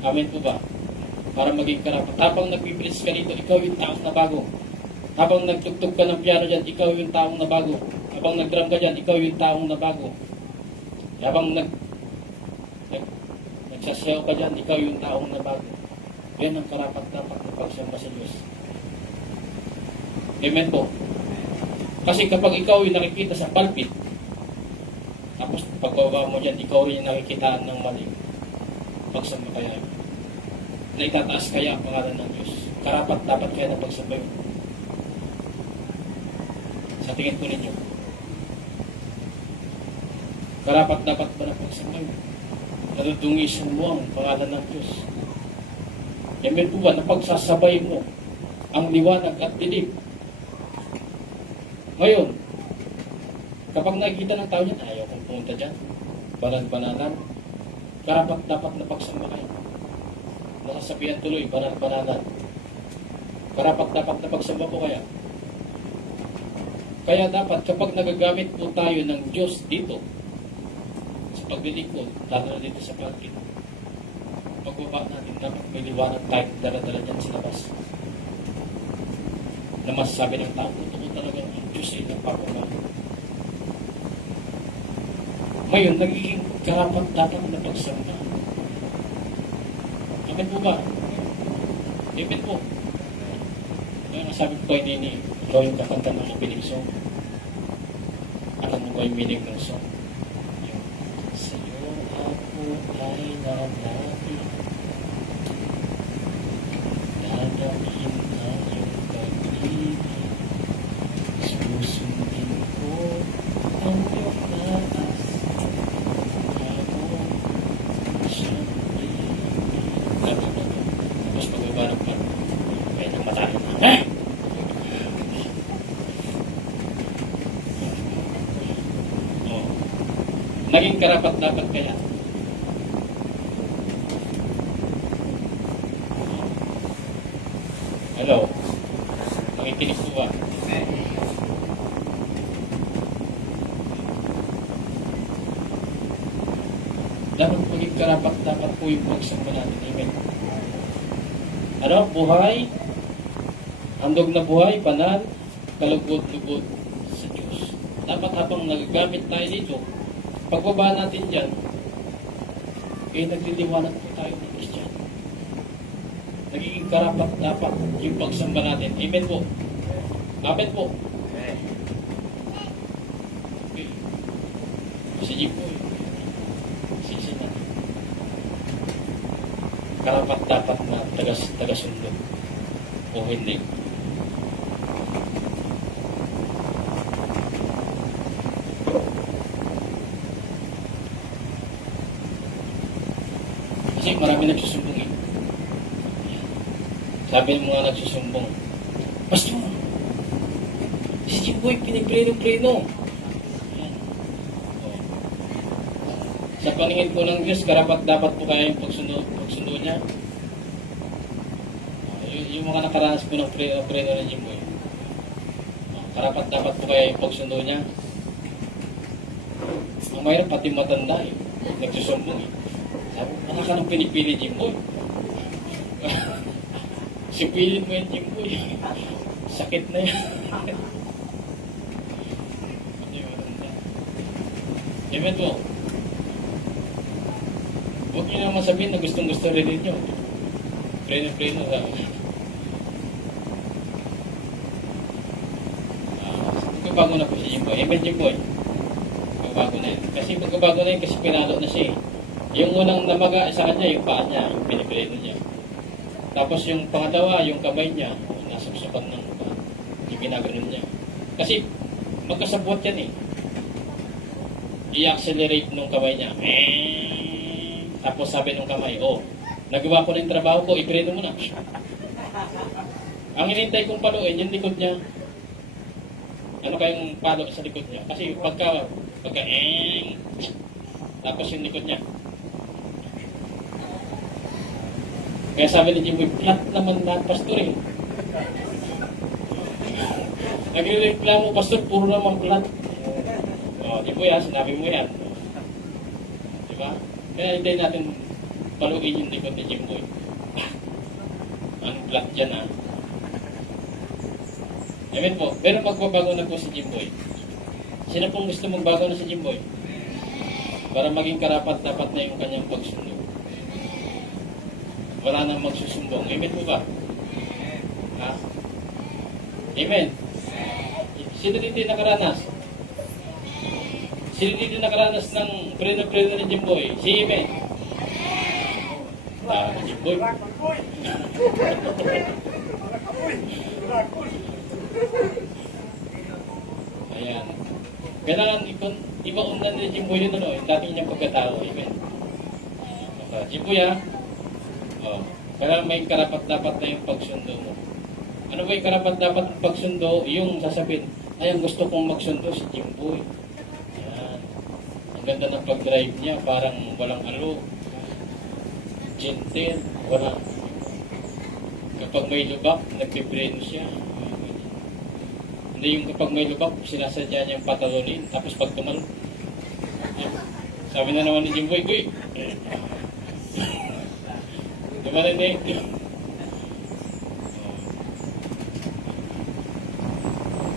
Amen po ba? Para maging karapat. Habang nag-preach ka dito, ikaw yung taong nabago. Habang nagtugtog ka ng piano dyan, ikaw yung taong nabago. Habang nag-drum ka dyan, ikaw yung taong nabago. Habang nagsasayaw ka dyan, ikaw yung taong nabago. Yan ang karapat-dapat na pagsamba sa Diyos. Amen po. Kasi kapag ikaw yung nakikita sa pulpit, tapos pagbaba mo dyan, ikaw yung nakikitaan ng mali, pagsamba kaya yun. Na itataas kaya ang pangalan ng Diyos. Karapat-dapat kaya na pagsamba yun. Sa tingin po ninyo, karapat-dapat ba na pagsamba yun? Nadudungisan mo ang pangalan ng Diyos. Amen po ba na pagsasabay mo ang liwanag at dilim? Ngayon, kapag nakikita ng tao niyan, ayaw kong pumunta dyan, banal-banalan, karapat-dapat na pagsamba kayo. Nasasabihan tuloy, banal-banalan. Karapat-dapat na pagsamba po kaya. Kaya dapat kapag nagagamit po tayo ng Diyos dito, sa paglilingkod, lalo na dito sa pagkit, pagbaba natin, dapat may liwanag tayo dala-dala dyan sa labas. Na masasabi ng tao, totoo talaga ang Diyos ay nagpapabago. Ngayon, nagiging karapat-dapat na pagsamba. Amen po ba? Amen po. Ngayon, sabi ko kay Nini, ikaw yung kakanta ng opening song. Alam mo ba yung meaning ng song? Yung, sa'yo ako ay nanapin, nanamin ang iyong pag-ibig, susundin ko ang iyong lakas, ako siyang ibig. Tapos pagbabarang pa, kaya nang matalo na. Naging karapat-dapat kaya. Hello? Nakikinig po ba? Dapat maging karapat-dapat po yung pagsamba natin. Amen. Ano? Buhay, handog na buhay, banal, kalugod-lugod sa Diyos. Dapat habang nagagamit tayo dito, pagbaba natin dyan, nagliliwanag po tayo ng Kristiyan. Nagiging karapat-dapat yung pagsamba natin. Amen po. Amen po. Okay. Si Jim po. Sisi na. Karapat-dapat na taga-sundo. O hindi. Kasi marami nagsusumbong eh. Sabi ng mga nagsusumbong, Pastor, si Jimboy pinipreno-preno. Sa paningin po ng Diyos, karapat-dapat po kaya yung pagsundo niya. Yung mga nakaranas po ng preno ng Jimboy. Karapat-dapat po kaya yung pagsundo niya. Ang mayroon pati matanda eh. Nagsusumbong eh. Sabi, ka nang pinipili, Jimboy. Sipilin mo yung Jimboy. Sakit na yan. Hindi maganda. Amen po. Huwag niyo naman sabihin na gustong-gusto rin ninyo. Preno-preno sa magbabago na po si Jimboy. Amen, Jimboy. Magbabago na yun. Kasi magbabago na yun kasi pinalo na siya eh. Yung unang namaga sa kanya, yung paa niya, yung pinipreno niya. Tapos yung pangalawa, yung kamay niya, nasaksakan ng yung ginaganon niya. Kasi magkasabot yan eh. I-accelerate nung kamay niya. Tapos sabi nung kamay, oh, nagawa ko na yung trabaho ko, ipreno mo na. Ang hinintay kong paluin, yung likod niya, ano kayong palo sa likod niya? Kasi pagka tapos yung likod niya. Kaya sabi ni Jimboy, flat naman lahat, pastor eh. Nagre-reklamo, pastor, puro naman flat. O, Jimboy ha, sinabi mo yan. Diba? Kaya hindi natin paluin yung likod ni Jimboy. Ang flat yan ha. Amen po. Pero magbabago na po si Jimboy. Sino pong gusto magbago na si Jimboy? Para maging karapat-dapat na yung kanyang pagsundo. Wala nang magsusumbong. Amen po ba? Ha? Amen. Sino dito yung nakaranas? Sino dito nakaranas ng preno-preno ni Jimboy? Si Amen. Jimboy. Ayan. Kailangan iba-undan ni Jimboy yun, ano, yung dating niyang pagkatao. Amen. Jimboy ha? Oh, kailangan may karapat-dapat na yung pagsundo mo. Ano ba yung karapat-dapat ng pagsundo? Yung sasabihin, ay ang gusto kong magsundo si Jimboy. Ayan. Ang ganda ng pag-drive niya, parang walang alo. Gentle, wala. Kapag may lubak, nagpipreno siya. Hindi yung kapag may lubak, sinasadya niyang patalunin. Tapos pag tumal, sabi na naman ni Jimboy, "Uy, tumalin eh."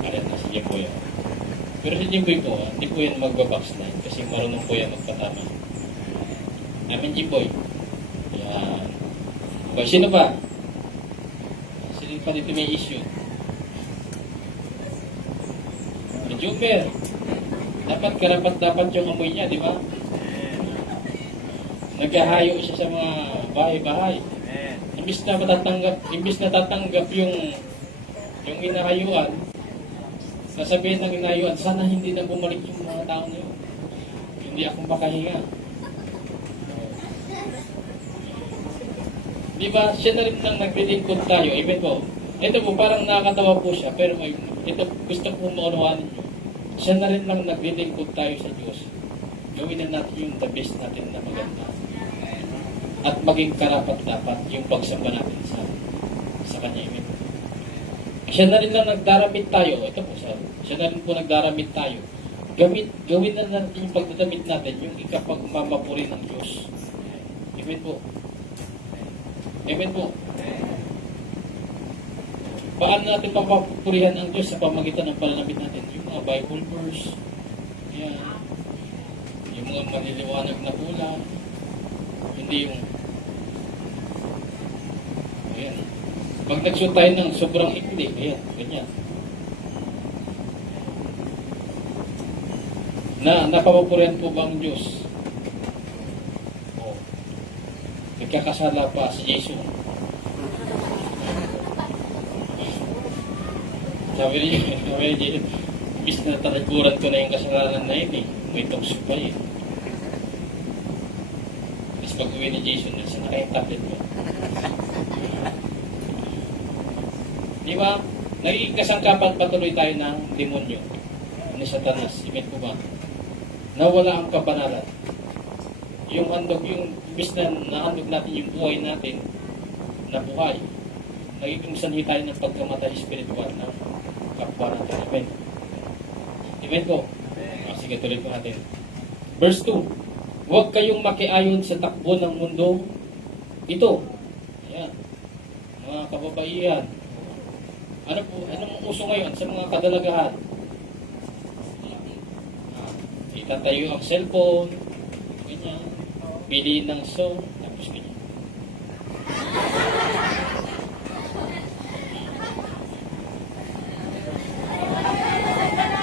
Ayan na si Jimboy. Pero si Jimboy po, hindi po yan magbabackslide kasi marunong po yan magpatama. Amen, Jimboy. Yan. Okay, sino ba? Sino pa dito may issue? Jumper. Dapat karapat-dapat yung amoy niya, di ba? Naghahayo siya sa mga bahay-bahay. Imbis na tatanggap yung inahayuan, sasabihin ng inahayuan, sana hindi na bumalik yung mga tao na yun. Hindi akong makahinga. Di ba, siya na rin nang naglilingkod tayo. Even po, ito po, parang nakakatawa po siya, pero ito, gusto po maunawanin niyo. Siya na rin lang naglilingkod tayo sa Diyos. Gawin na natin yung the best natin na maganda. At maging karapat-dapat yung pagsamba natin sa Kanya. Amen. Siya na rin lang nagdaramit tayo. Ito po, siya na rin po nagdaramit tayo. Gawin na natin yung pagdadamit natin, yung ikapagmamapuri ng Diyos. Amen po. Amen po. Paano natin papapurihan ang Diyos sa pamagitan ng pananamit natin? Yung mga Bible verse, yan, yung mga maliliwanag na hula, hindi yung, ayan. Pag nagsuot tayo ng sobrang ikli, ayan, ganyan. Napapapurihan po ba ang Diyos? O, nagkakasala pa si Jesus. Sabi niya, imbis na talikuran ko na yung kasalanan na yun eh. May tukso pa yun. Tapos pag-uwi ni Jason, nasa na kayong tablet mo. Di ba? Nagiging kasangkapan patuloy tayo ng demonyo ni Satanas. Amen po ba? Nawala ang kabanalan. Yung handog, yung imbis na nahandog natin yung buhay natin na buhay, nagiging sanhi tayo ng pagkamatay spiritual na kapwa natin. Amen. Amen po. Sige, tuloy po natin. Verse 2. Huwag kayong makiayon sa takbo ng mundo ito. Ayan. mga kababaihan. Ano po, anong uso ngayon sa mga kadalagahan? Itatayo ang cellphone, ganyan, piliin ng song, tapos ganyan.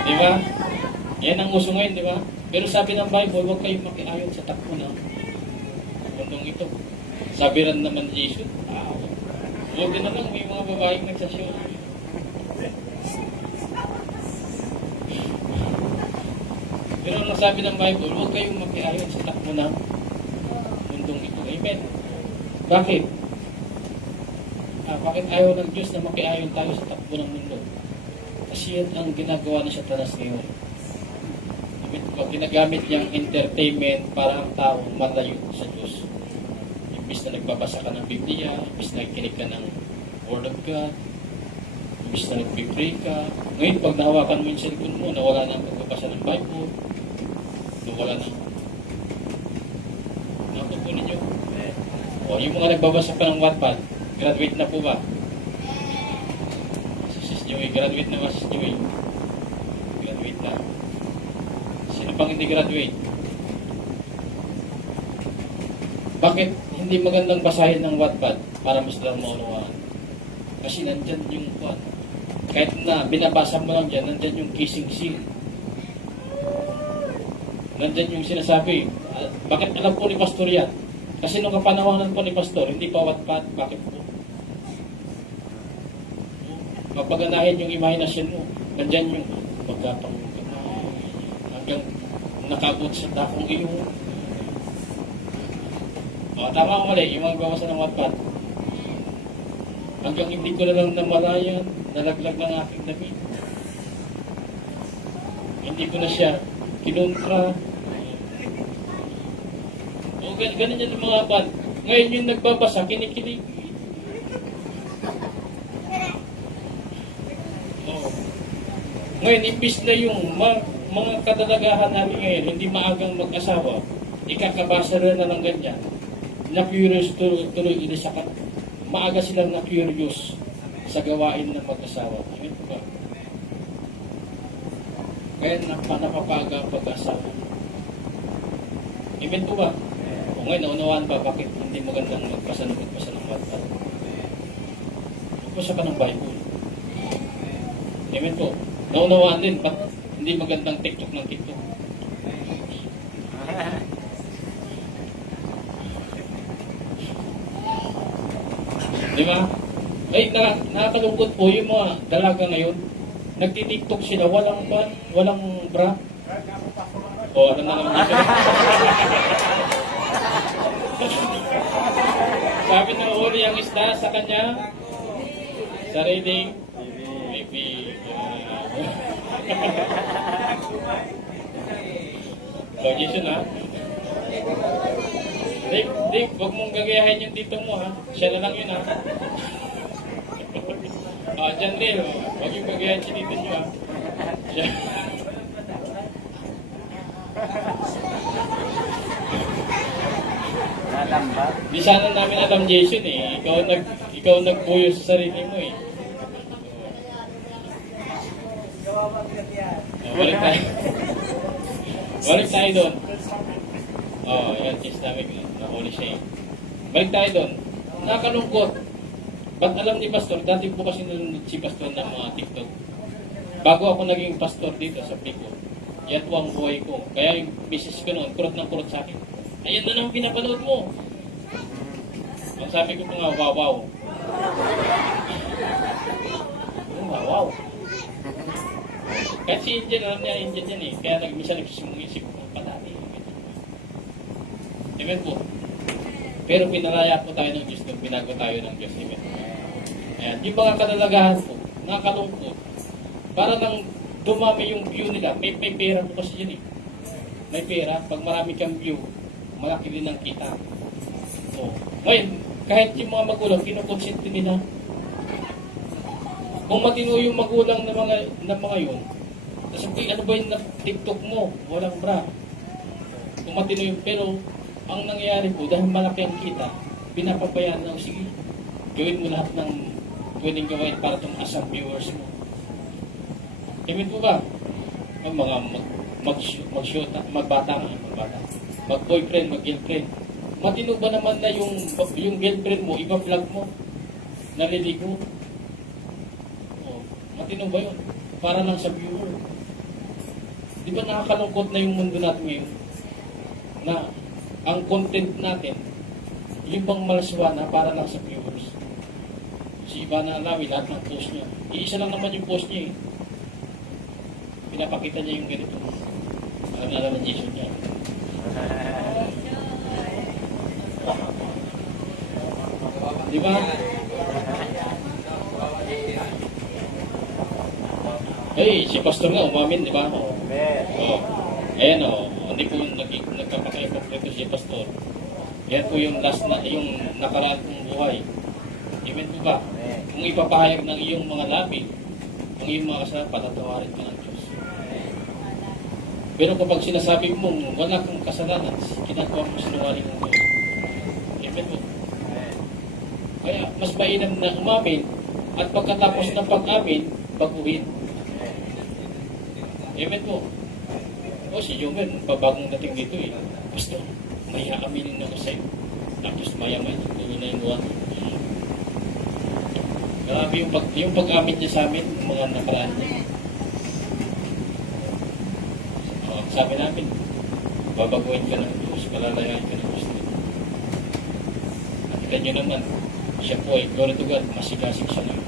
Di ba? Yan ang uso ngayon, di ba? Pero sabi ng Bible, huwag kayong makiayon sa takbo ng mundong ito. Sabi rin naman ni Jesus, huwag din na lang, may mga babaeng nagsasyon. Pero ang sabi ng Bible, huwag kayong makiayon sa takbo ng mundong ito. Amen. Bakit? Bakit ayaw ng Diyos na makiayon tayo sa takbo ng mundo? Kasi yan ang ginagawa ni Satanas ngayon. Pag ginagamit niyang entertainment para ang tao malayo sa Diyos. Imbis na nagbabasa ka ng Biblia, imbis na nakikinig ka ng Word of God, imbis na nagpipray ka. Ngayon, pag nahawakan mo yung cellphone mo, nawala na ang pagbabasa ng Bible, nawala na. Nakukunin niyo. O, yung mga nagbabasa pa ng Wattpad, graduate na po ba? Si Sis Joey, graduate na ba Sis Joey? Graduate na. Sino pang hindi graduate? Bakit hindi magandang basahin ng Wattpad para mas lang maunawaan? Kasi nandyan yung kwan. Kahit na binabasa mo lang dyan, nandyan yung kissing scene. Nandyan yung sinasabi. Bakit alam po ni Pastor yan? Kasi nung kapanawanan po ni Pastor, hindi pa Wattpad. Bakit po? Mapaganahin yung imahinasyon mo. Nandyan yung magkapangulog ka na. Hanggang nakabot sa takong iyo. Tama ko mali, yung mga babasa ng Wattpad. Hanggang hindi ko na lang namalayan, nalaglag ng aking damit. Hindi ko na siya kinontra. O ganun yan yung mga bad. Ngayon yung nagbabasa, kinikilig. Ngayon, imbis na yung mga kadalagahan namin ngayon, hindi maagang mag-asawa, ikakabasa rin na ng ganyan, na-curious tuloy sa maaga silang na-curious sa gawain ng mag-asawa. Amen po ba? Kaya napapaga ang pag-asawa. Amen po ba? O ngayon, naunawaan ba bakit hindi magandang magbasa ng Wattpad? Magbasa ka ng Bible. Amen po. Naunawaan din, ba't hindi magandang TikTok ng TikTok? Di ba? Ay, nakakalungkot po yung mga dalaga ngayon. Nagti-TikTok sila, walang bra. O, ano na naman dito? Sabi na uli ang isda sa kanya, sariling baby. So, Jason ha? Dick, huwag mong gagayahin yung tito mo ha. Siya na lang yun ha. Dyan rin, huwag yung gagayahin si tito nyo ha. Siya. Di sana namin alam Jason eh. Ikaw nagbuyo sa sarili mo eh. Balik tayo. Balik tayo doon. Yan, chest namin. Nahuli siya eh. Balik tayo doon. Nakakalungkot. Ba't alam ni Pastor, dati po kasi nanonood si Pastor ng mga TikTok. Bago ako naging pastor dito sa Pico, yan po ang buhay ko. Kaya yung business ko noon, kurot ng kurot sa akin. Ayan na naman pinapanood mo. Ang sabi ko po nga, wow. Wow. Kahit si Indian, alam niya, Indian yan eh. Kaya minsan nagsisimong-isip ko patati. Amen po. Pero pinaraya po tayo ng Diyos nung binago tayo ng Diyos. Amen. Ayan. Yung mga kadalagahan po, nakakalungkot. Para nang dumami yung view nila. May pera po kasi yun eh. May pera. Pag marami kang view, malaki din ang kita. So, ngayon, kahit yung mga magulang, kinukonsente nila. Kung matino yung magulang ng mga yun, sabi, ano ba yung TikTok mo? Walang bra. Kung matino yung, pero ang nangyayari po, dahil malaki ang kita, pinapabayaan lang, sige, gawin mo lahat ng pwedeng gawin para tumaas ang viewers mo. Amen po ba? Ang mga mag-boyfriend, mag-girlfriend. Matino ba naman na yung girlfriend mo, iba vlog mo, naliligo? Oh, matino ba yun? Para lang sa viewer. Di ba nakakalungkot na yung mundo natin ngayon? Na ang content natin, yung bang malaswa na para lang sa viewers. Si Ivana Alawi, lahat ng post niya. Iisa lang naman yung post niya eh. Pinapakita niya yung ganito. Alam na ng Jesus niya. Di ba? Eh, si Pastor nga umamin, di ba? Oh. Oh. Ayan o, hindi po nagkapakaipokrito si Pastor. Yan po yung last na, yung nakaraan kong buhay. Amen po ba? Kung ipapahayag ng iyong mga labi, ang iyong mga kasalanan, patatawarin ka ng Diyos. Pero kapag sinasabi mo, wala kang kasalanan, ginagawa mo sinungaling ng Diyos. Amen po. Kaya mas mainam na umamin at pagkatapos ng pag-amin, baguhin. Amen po. O si Jomer, babagong dating dito eh. Pastor, may aaminin ako sa'yo. Tapos maya-maya, tuloy na yung buwan. Grabe yung pag-amin niya sa amin, yung mga nakaraan niya. Sabi namin, babaguhin ka ng Diyos, palalayain ka ng Diyos. At kita nyo naman, siya po ay glory to God, masigasig siya ng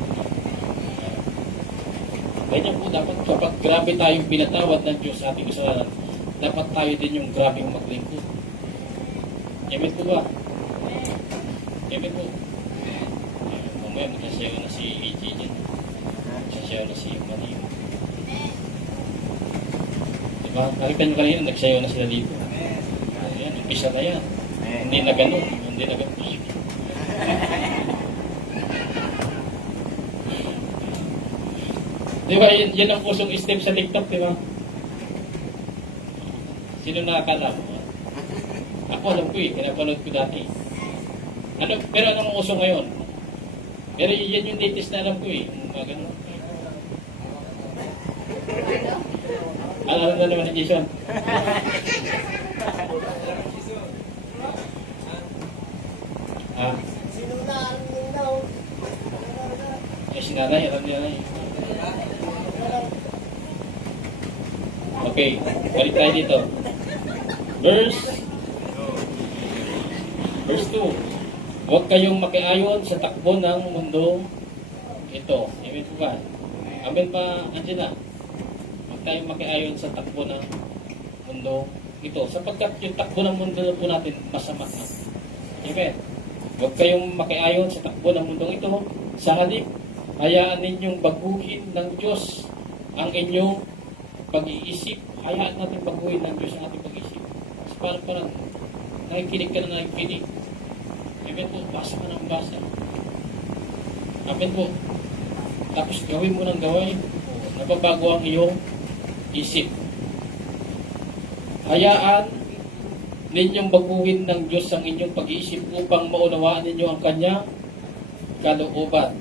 ganyan po dapat kapag grabe tayong binatawad ng Diyos sa ating kasalanan, dapat tayo din yung grabing maglingkod. Amen po ba? Amen po. Mamaya magsasayaw na si EJ dyan. Magsasayaw na si Manino. Diba? Nakita nyo kanina, nagsayaw na sila dito. Ayan, umpisa na yan. Hindi na ganun. Hindi na ganun. Di ba, yan ang pusong step sa TikTok, di ba? Sino nakakala mo? Ako alam ko eh, pinapanood ko dati. Pero anong uso ngayon? Pero yan yung latest na alam ko eh. Mga ganun. Alam na naman ni Jason. Eh, si nanay, alam niya na eh. Okay, balik tayo dito. Verse 2. Huwag kayong makiayon sa takbo ng mundo ito. Amen po ba? Amen pa, Angela? Huwag tayong makiayon sa takbo ng mundo ito. Sapagkat yung takbo ng mundo po natin, masama na. Amen? Huwag kayong makiayon sa takbo ng mundo ito. Sa halip, hayaan ninyong baguhin ng Diyos ang inyong pag-iisip. Hayaan natin baguhin ng Diyos ang ating pag-iisip. Kasi parang nakikinig ka na nakikinig. Amen po, basa ka ng basa. Amen po. Tapos gawin mo ng gawin. Nababago ang iyong isip. Hayaan ninyong baguhin ng Diyos ang inyong pag-iisip upang maunawaan ninyo ang kanyang kalooban.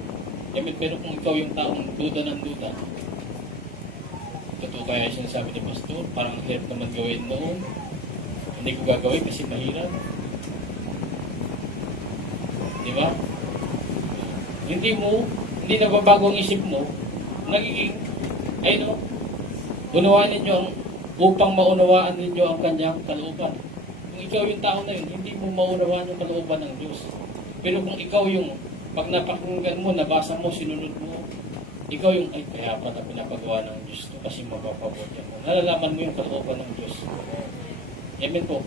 Amen. Pero kung ikaw yung taong duda ng duda, totoo kaya yung sinasabi ni Pastor, parang hirap naman gawin noon. Hindi ko gagawin kasi mahirap. Di ba? Hindi nababago ang isip mo, nagiging, unawaan ninyo upang maunawaan ninyo ang kanyang kalooban. Kung ikaw yung tao na yun, hindi mo maunawaan yung kalooban ng Diyos. Pero kung ikaw yung, pag napakinggan mo, nabasa mo, sinunod mo, ikaw yung, kaya pala pinapagawa ng Diyos to kasi mapapabot mo. Nalalaman mo yung kalooban ng Diyos. Amen po.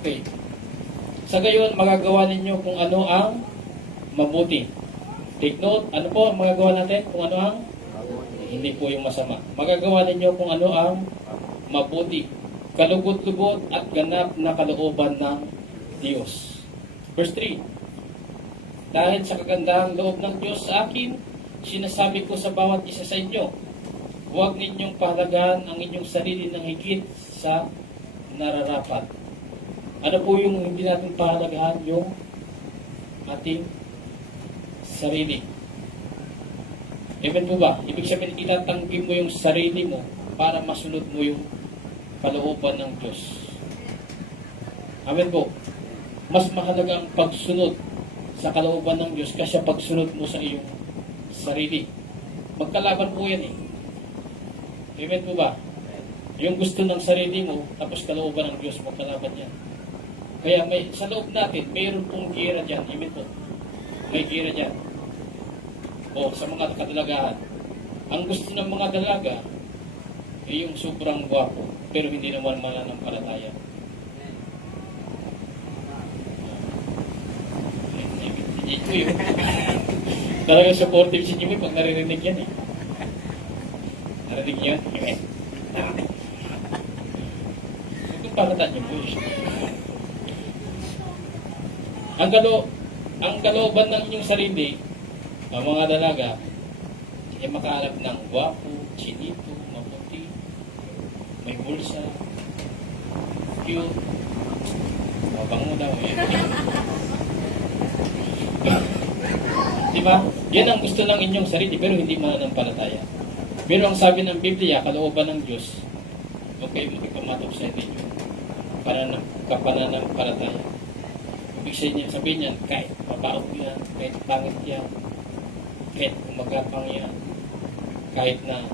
Okay. Sa gayon, magagawa ninyo kung ano ang mabuti. Take note, ano po ang magagawa natin? Kung ano ang? Hindi po yung masama. Magagawa ninyo kung ano ang mabuti. Kalugod-lugod at ganap na kalooban ng Diyos. Verse 3. Dahil sa kagandahang loob ng Diyos sa akin, sinasabi ko sa bawat isa sa inyo, huwag ninyong pahalagahan ang inyong sarili ng higit sa nararapat. Ano po yung hindi natin pahalagahan? Yung ating sarili. Amen po ba? Ibig sabihin, itatanggi mo yung sarili mo para masunod mo yung kalooban ng Diyos. Amen po. Mas mahalaga ang pagsunod sa kalooban ng Diyos kasi pagsunod mo sa iyong sarili. Magkalaban po yan eh. Amen po ba? Yung gusto ng sarili mo, tapos kalooban ng Diyos, magkalaban yan. Kaya sa loob natin, mayroon pong gira dyan. Amen po. May gira dyan. O sa mga kadalagahan. Ang gusto ng mga dalaga ay yung sobrang gwapo, pero hindi naman mananampalataya. Si Jimmy yun. Talagang supportive si Jimmy pag naririnig yan eh. Narinig niyo yan? Kung parataan niyo po yun. Ang kalooban ng inyong sarili, ang mga dalaga, ay makahanap ng gwapo, chinito, maputi, may bulsa, cute, mabango daw. Diba? Yan ang gusto ng inyong sarili, pero hindi mananampalataya. Pero ang sabi ng Biblia, kalooban ng Diyos, okay, makipamatok sa inyo, kapananampalataya. Ibig sabihin niyan, kahit mabaog yan, kahit pangit yan, kahit kumagapang yan, kahit na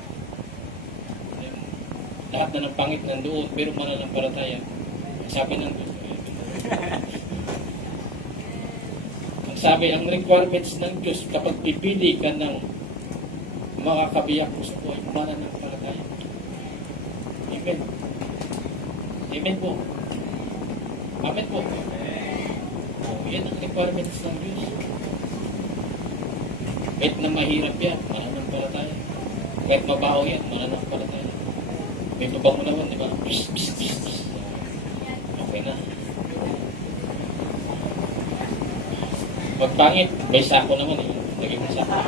lahat na ng pangit nandoon, pero mananampalataya. Sabi ng Diyos, ang sabi, ang requirements ng Diyos, kapag pipili ka ng mga kabiyak mo sa buhay, mananampalataya. Amen. Amen po. Amen po. Yan ang requirements ng Diyos. Kahit na mahirap yan, mananampalataya. Kahit mabaho yan, mananampalataya. May babango naman, di ba? Psh, psh, psh, psh. Okay na. Magpangit, may sako naman eh. Lagay mo sako.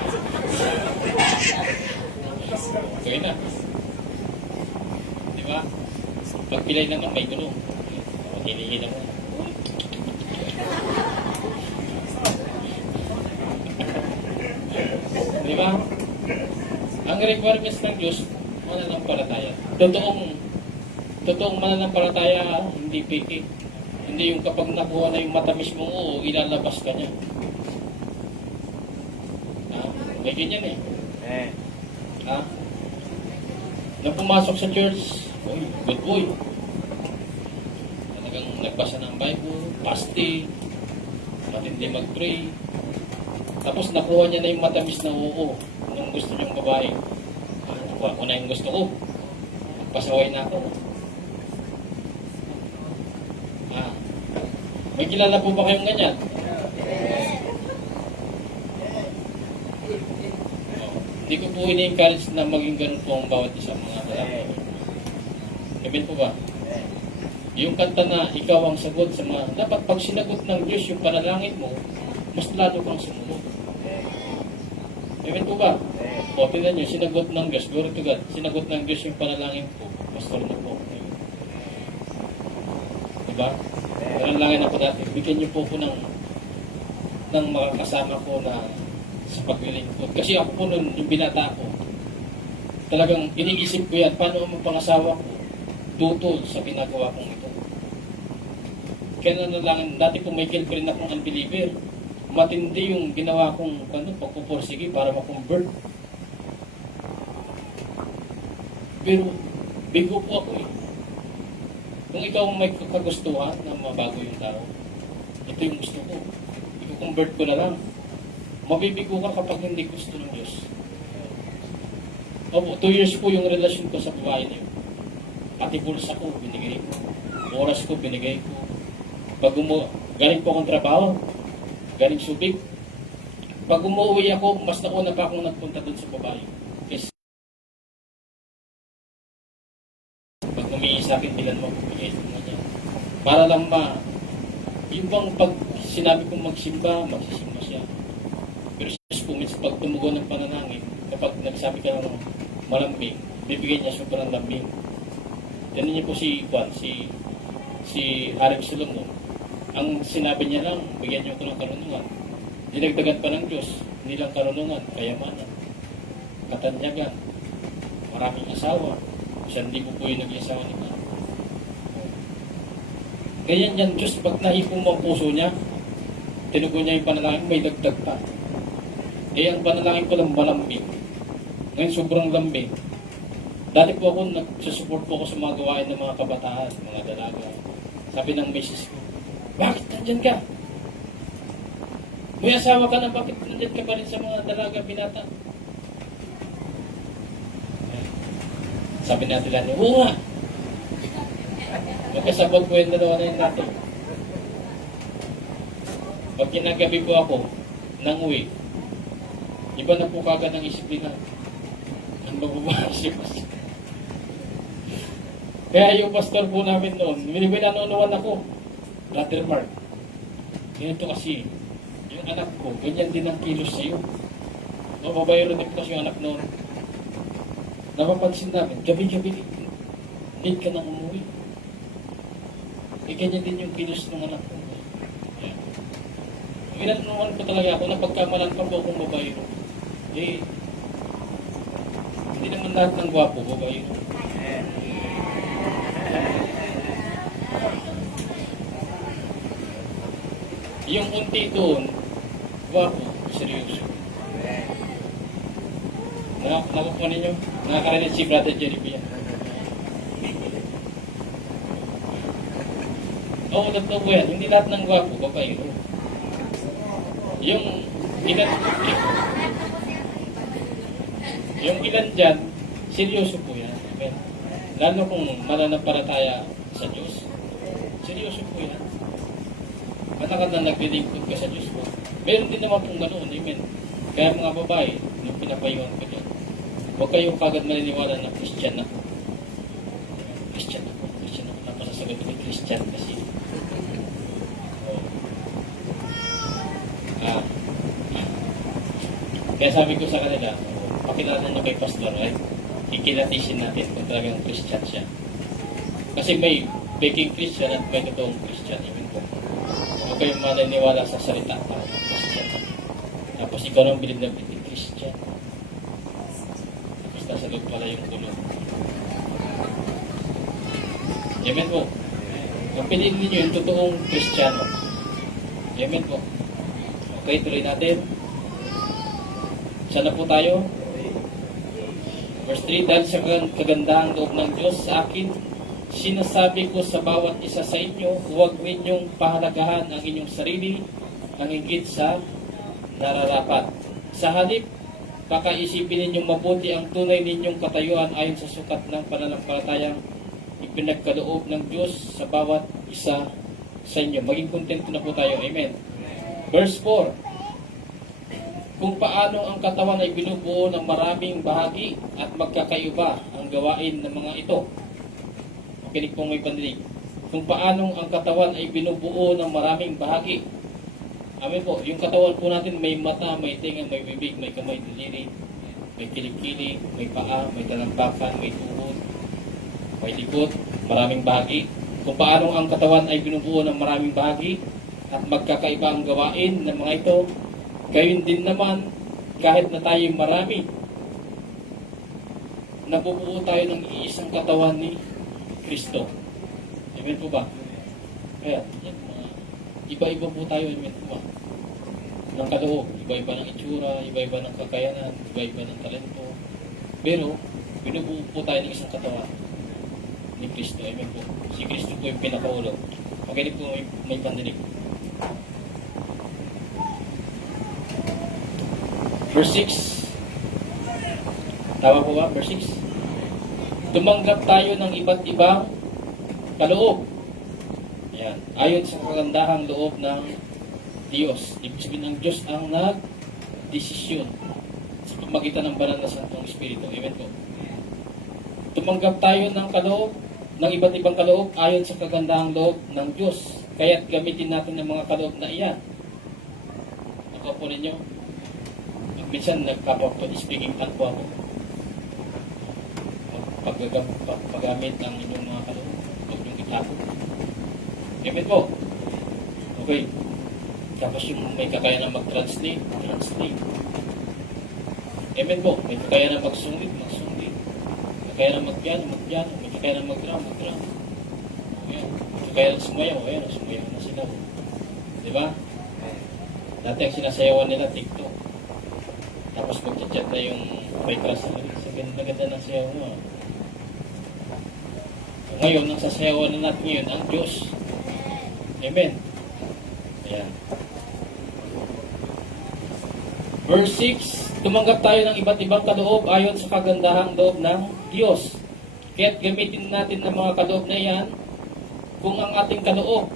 Okay na. Di ba? Pagpilay naman, may gulong. Hinihin naman. Di ba? Ang requirements ng Diyos, mananampalataya. Totoong mananampalataya, hindi piki. Hindi yung kapag nakuha na yung matamis mong oo, ilalabas ka niya. May ganyan eh. Ha? Nang pumasok sa church, good boy. Talagang nagbasa ng Bible, fasting, matindi mag-pray. Tapos nakuha niya na yung matamis na oo nung gusto niyang babae. Nakuha ko na yung gusto ko. Pasaway na ako. May kilala po ba kayong ganyan? Hindi ko po ini-encourage na maging ganun po ang bawat isang mga lalaki. Amen po ba? Yung kanta na ikaw ang sagot sa mga... Dapat pag sinagot ng Diyos yung panalangin mo, mas lalo kang sumunod. Amen po ba? O, tingnan nyo, sinagot ng Diyos, glory to God, sinagot ng Diyos yung panalangin po, pastor na po. Diba? Panalangin ako dati, bigyan niyo po ng mga kasama ko na sa paglilingkod. Kasi ako po noon, yung binata ko, talagang iniisip ko yan, paano ang pangasawa ko tutol sa ginagawa kong ito. Kaya nanalangin, dati po may girlfriend akong unbeliever. Matindi yung ginawa kong pagpupursige para ma-convert. Pero, bigo po ako eh. Kung ikaw may kagustuhan na mabago yung tao, ito yung gusto ko. I-convert ko na lang. Mabibigo ka kapag hindi gusto ng Diyos. Opo, 2 years po yung relasyon ko sa babae niyo. Pati bulsa ko, binigay ko. Oras ko, binigay ko. Galing po akong trabaho, galing Subic. Pag umuwi ako, mas nauna pa akong nagpunta dun sa babae. Kasi pag humingi sa akin, bilan mo, bigay ko na niya. Para lang yung bang pag sinabi kong magsimba siya. Pero po, minsan pag tumugon ng pananangin, kapag nagsabi ka ng malambing, bibigyan niya sobrang lambing. Ganun niyo po si Juan, si Arab Solomon. Ang sinabi niya lang, bigyan niyo ko ng karunungan. Dinagdagan pa ng Diyos, hindi lang karunungan, kayamanan, katanyagan, maraming asawa. 1,000 po yung naging asawa ni Mara. Ganyan yan Diyos, pag naipong mo ang puso niya, tinugon niya yung panalangin, may dagdag pa. Eh, ang panalangin ko lang malambing. Ngayon, sobrang lambing. Dati po ako, nagsusupport po ako sa mga gawain ng mga kabataan, mga dalaga. Sabi ng misis ko, bakit nandyan ka? May asawa ka na, bakit nandyan ka pa rin sa mga dalaga, binata? Sabi natin lang, oo nga. Magkasabag po yung dalawa na yun natin. Pag kinagabi po ako, nang uwi, iba na po kagad ang isip nila. Ang mabubuhay Kaya yung pastor po namin noon, minanonoan ako, Brother Mark. Ganito kasi, yung anak ko, ganyan din ang kilos sa'yo. Mababayro din kasi yung anak noon. Napapansin namin, gabi-gabi, need ka nang umuwi. Eh, ganyan din yung kilos ng anak ko. Yeah. Minanonoan ko talaga ako na pagkamalan pa po akong babayro. Eh, hindi naman lahat ng gwapo, babayro. Yung unti doon, gwapo, seryoso. Nakukuha ninyo? Nakakarinig si Brother Jerry Pia. Oo, totoo po yan. Hindi lahat ng gwapo, babae. Yung ilan dyan, seryoso po yan. Amen. Lalo kung mananampalataya sa Diyos, seryoso po yan. Matagal na naglilingkod ka sa Diyos ko. Meron din naman pong ganoon, amen. Kaya mga babae, yung pinapayuhan ko dyan, huwag kayong kagad maniniwala na Christian ako. Christian ako. Napasasagot ko Christian kasi. Oh. Kaya sabi ko sa kanila, pakilala nyo kay Pastor, right? Ikilatisin natin kung talagang Christian siya. Kasi may baking Christian at may totoong Christian, amen po. Huwag kayong maniniwala sa salita ng Christian. Tapos ikaw nang bilib na bilib, Christian. Tapos nasa loob pala yung tulog. Amen po. Kung piliin ninyo yung totoong Kristiyano. Amen po. Okay, tuloy natin. Sana po tayo. Verse 3, dahil sa kagandahang loob ng Diyos sa akin, sinasabi ko sa bawat isa sa inyo, huwag ninyong pahalagahan ang inyong sarili ang higit sa nararapat. Sa halip, kakaisipin ninyong mabuti ang tunay ninyong katayuan ayon sa sukat ng pananampalatayang ipinagkaloob ng Diyos sa bawat isa sa inyo. Maging kontento na po tayo. Amen. Verse 4, kung paano ang katawan ay binubuo ng maraming bahagi at magkakaiba ang gawain ng mga ito. Makinig pong may pandinig. Kung paano ang katawan ay binubuo ng maraming bahagi. Amen po. Yung katawan po natin may mata, may tinga, may bibig, may kamay, daliri, may kilikili, may paa, may talampakan, may tuhod, may likod, maraming bahagi. Kung paano ang katawan ay binubuo ng maraming bahagi at magkakaiba ang gawain ng mga ito, gayon din naman kahit na tayo marami, nabubuo tayo ng iisang katawan ni Kristo. Amen po ba? Kaya, yan, iba-iba po tayo, amen po ba? Ng kaloob, iba-iba ng itsura, iba-iba ng kakayanan, iba-iba ng talento. Pero, binubuo po tayo ng isang katawan ni Kristo. Amen po. Si Kristo po yung pinakaulo. Magaling po may pandinig. Verse 6. Tama po ba? Verse 6. Tumanggap tayo ng iba't ibang kaloob. Ayan. Ayon sa kagandahang loob ng Diyos. Ibig sabihin ng Diyos ang nag-desisyon sa pamagitan ng banal na Santong Espiritu. Amen po. Tumanggap tayo ng kaloob, ng iba't ibang kaloob ayon sa kagandahang loob ng Diyos. Kaya't gamitin natin ng mga kaloob na iyan. Ako po ninyo. Minsan nagkapapod speaking tongue po ako. Paggamit ng inyong mga kaloob. Huwag yung itapo. Amen po. Okay. Tapos yung may kakayanan mag-translate. Amen po. May kakayanan magsungit. May kakayanan magpiano. May kakayanan mag-drum. Ayan. May kakayanan sumayaw. Ayan, sumayaw na sila. Di ba? Dati ang sinasayawan nila, TikTok. Tapos mag-chat na yung may crush na rin. Sa ganda ng sayaw mo. Ngayon, ang sasayawan na natin ngayon, ang Diyos. Amen. Ayan. Verse 6, tumanggap tayo ng iba't ibang kaloob ayon sa kagandahang loob ng Diyos. Kaya't gamitin natin ang mga kaloob na yan kung ang ating kaloob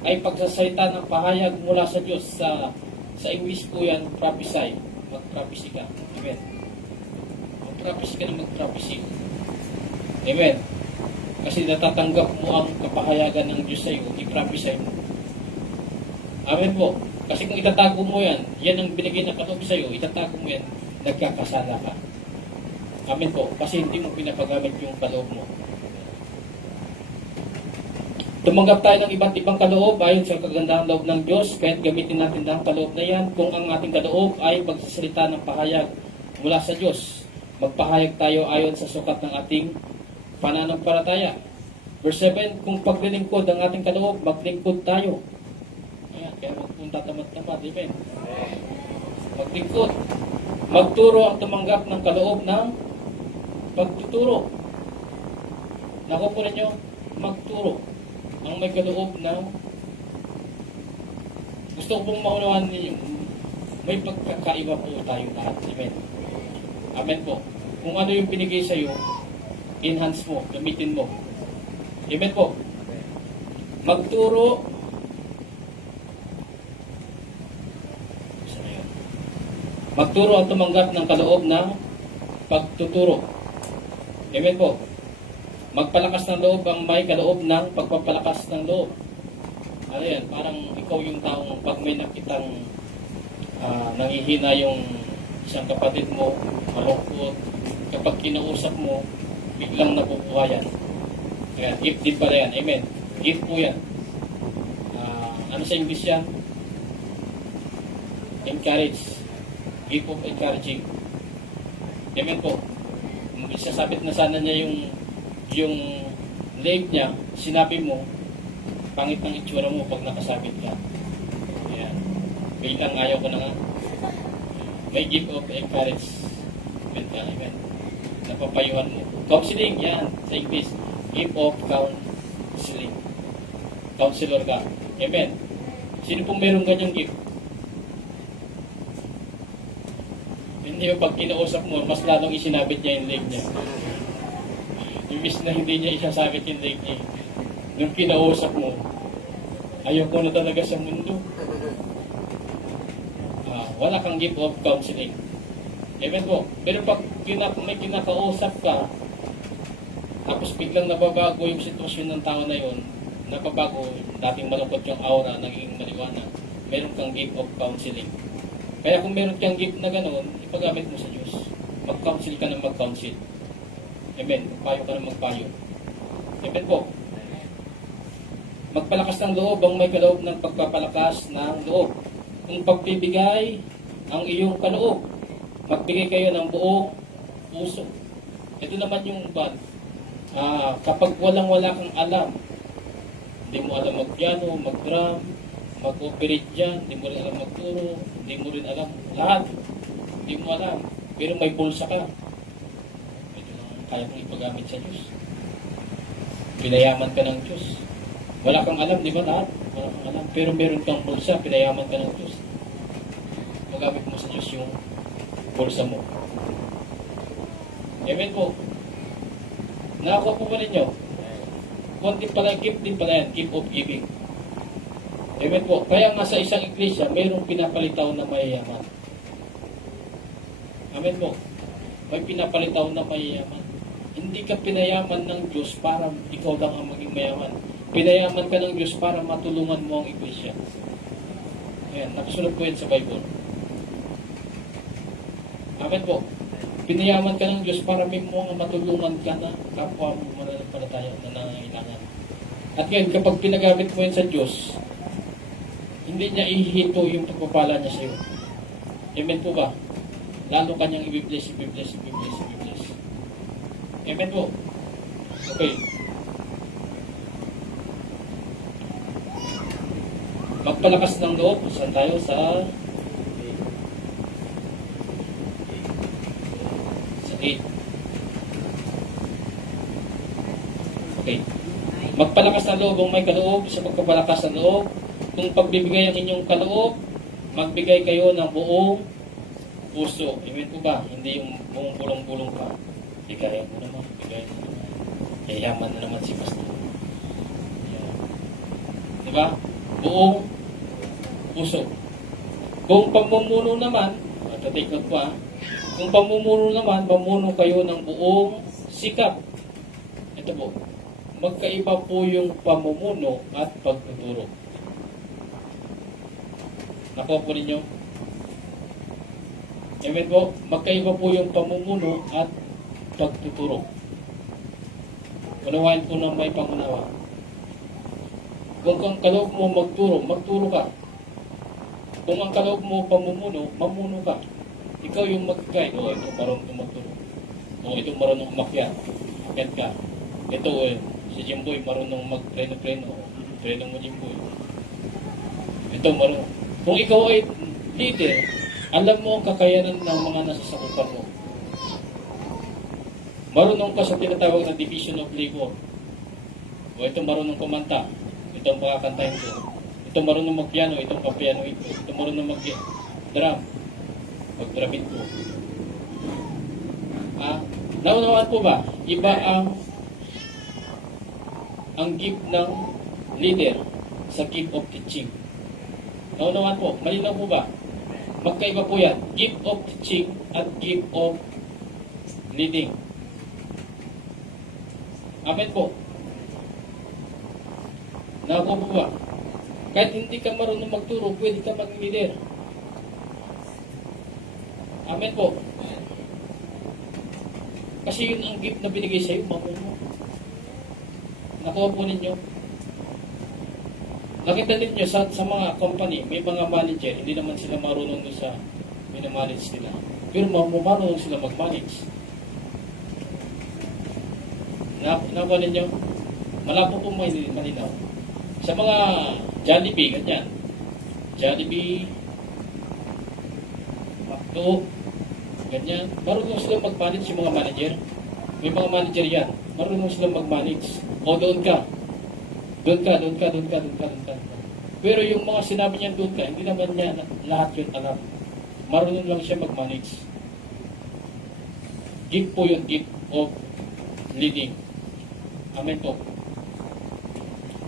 ay pagsasalita ng pahayag mula sa Diyos. Sa English po yan, prophesy. Mag-prophecy ka. Amen. Mag-prophecy ka na mag-prophecy. Amen. Kasi natatanggap mo ang kapahayagan ng Diyos sa iyo, i-prophesy mo. Amen po. Kasi kung itatago mo yan, yan ang binigay na kaloob sa iyo, itatago mo yan, nagkakasala ka. Amen po. Kasi hindi mo pinapagamit yung kaloob mo. Tumanggap tayo ng iba't ibang kaloob ayon sa kagandahang loob ng Diyos, kaya't gamitin natin ang kaloob na yan kung ang ating kaloob ay pagsasalita ng pahayag mula sa Diyos. Magpahayag tayo ayon sa sukat ng ating pananampalataya. Verse 7, kung paglilingkod ang ating kaloob, maglingkod tayo. Ayan, kaya magpunta tamad-tamad. Amen. Maglingkod. Magturo ang tumanggap ng kaloob ng pagtuturo. Naku po ninyo, magturo. Ang may kaloob na gusto ko pong maunawaan ninyo, may pagkakaiba po tayo lahat. Amen. Amen po. Kung ano yung binigay sa iyo, enhance mo, gamitin mo. Amen po. Magturo. Magturo ang tumanggap ng kaloob ng pagtuturo. Amen po. Magpalakas ng loob ang may kaloob ng pagpapalakas ng loob. Ano yan? Parang ikaw yung taong pag may nakitang nangihina yung isang kapatid mo, malungkot, kapag kinausap mo, biglang nabubuhayan. Ayan, gift din pala yan. Amen. Gift po yan. Ano sa English yan? Encourage. Gift of encouraging. Amen po. Isasabit na sana niya yung leg niya, sinabi mo, pangit ng itsura mo pag nakasabit ka. Ayan. Bilang ayaw ko na nga. May gift of encourage. Amen. Napapayuhan mo. Counseling, yan. Sa English. Gift of counseling. Counselor ka. Amen. Sino pong meron ganyang gift? Hindi ba pag kinausap mo, mas lalong isinabit niya yung leg niya. Imbis na hindi niya isasabit yung leg niya. Nung kinausap mo, ayaw ko na talaga sa mundo. Wala kang gift of counseling. Amen po. Pero pag may kinakausap ka, tapos biglang nababago yung sitwasyon ng tao na yun, nababago, dating malungkot yung aura, naging maliwanag, meron kang gift of counseling. Kaya kung meron kang gift na gano'n, ipagamit mo sa Diyos. Mag-counsel ka ng mag-counsel. Amen. Magpayo ka ng magpayo. Amen po. Magpalakas ng loob ang may kaloob ng pagpapalakas ng loob. Kung pagbibigay ang iyong kaloob, magbigay kayo ng buong puso. Ito naman yung bad. Kapag walang-wala kang alam, hindi mo alam mag-piano, mag-drum, mag-operate dyan, hindi mo rin alam magturo, hindi mo rin alam lahat. Hindi mo alam. Pero may bulsa ka. Ito lang kaya mong ipagamit sa Diyos. Pinayaman ka ng Diyos. Wala kang alam, di ba lahat? Wala kang alam. Pero meron kang bulsa, pinayaman ka ng Diyos. Magamit mo sa Diyos yung bulsa mo. Amen po. Nakakuha po ba ninyo? Kunti pala, gift din pala yan, gift of giving. Amen po. Kaya nga sa isang iglesia, mayroong pinapalitaw na mayayaman. Amen po. May pinapalitaw na mayayaman. Hindi ka pinayaman ng Diyos para ikaw lang ang maging mayaman. Pinayaman ka ng Diyos para matulungan mo ang iglesia. Ayan, nakasunod po yan sa Bible. Amen po. Pinayaman ka ng Diyos para may mga matulungan ka na kapwa mo mananampalataya na nangangailangan. At ngayon, kapag pinagamit mo yan sa Diyos, hindi niya ihito yung pagpapala niya sa iyo. Amen po ba? Lalo kanyang i-bless, i-bless, i-bless, i-bless. Amen po. Okay. Magpalakas ng loob. Saan tayo? Sa 8. Okay. Magpalakas ng loob ang may kaloob sa pagpapalakas ng loob. Kung pagbibigay ang inyong kaloob, magbigay kayo ng buong puso. Amen po ba? Hindi yung buong bulong-bulong pa. Bigay mo naman. Bigay mo naman. Yayaman na naman si Pastor. Yeah. Diba? Buong puso. Kung pamumuno naman, take note po ah, kung pamumuno naman, pamuno kayo ng buong sikap. Ito po, magkaiba po yung pamumuno at pagtuturo. Nakuha po ninyo? Amen po, magkaiba po yung pamumuno at pagtuturo. Unawain po ng may pangunawa. Kung ang kaloob mo magturo, magturo ka. Kung ang kaloob mo pamumuno, mamuno ka. Ikaw yung mag-guide. O, ito marunong magturo. O, ito marunong umakyat. Akyat ka. Ito, si Jimboy marunong mag-preno-preno. Preno mo, Jimboy. Ito marunong. Kung ikaw ay leader, alam mo ang kakayanan ng mga nasasakupan mo. Marunong ka sa tinatawag na division of labor. O, ito marunong kumanta. Ito ang pakakantahin ko. Ito marunong mag-piano, itong pa-piano ito. Ito marunong mag-drum. Mag-drumming ko. Naunawaan po ba? Iba ang gift ng leader sa gift of teaching. Naunawaan po? Malinaw po ba? Magkaiba po yan. Gift of teaching at gift of leading. Amen po. Nakuha po ba? Kahit hindi ka marunong magturo, pwede ka mag-leader. Amen po. Kasi yun ang gift na binigay sa iyo, mamuno. Nakuha po ninyo. Nakita ninyo sa mga company, may mga manager, hindi naman sila marunong sa minamanage nila. Pero marunong sila mag-manage. Nakuha ninyo. Malabo po malinaw. Sa mga Jollibee, ganyan. Jollibee, McDo, ganyan. Marunong sila mag-manage yung mga manager. May mga manager yan. Marunong sila mag-manage. O doon ka. Doon ka. Pero yung mga sinabi niya doon ka, hindi naman niya lahat yun alam. Marunong lang siya mag-manage. Gift po yung gift of leading. Amen po.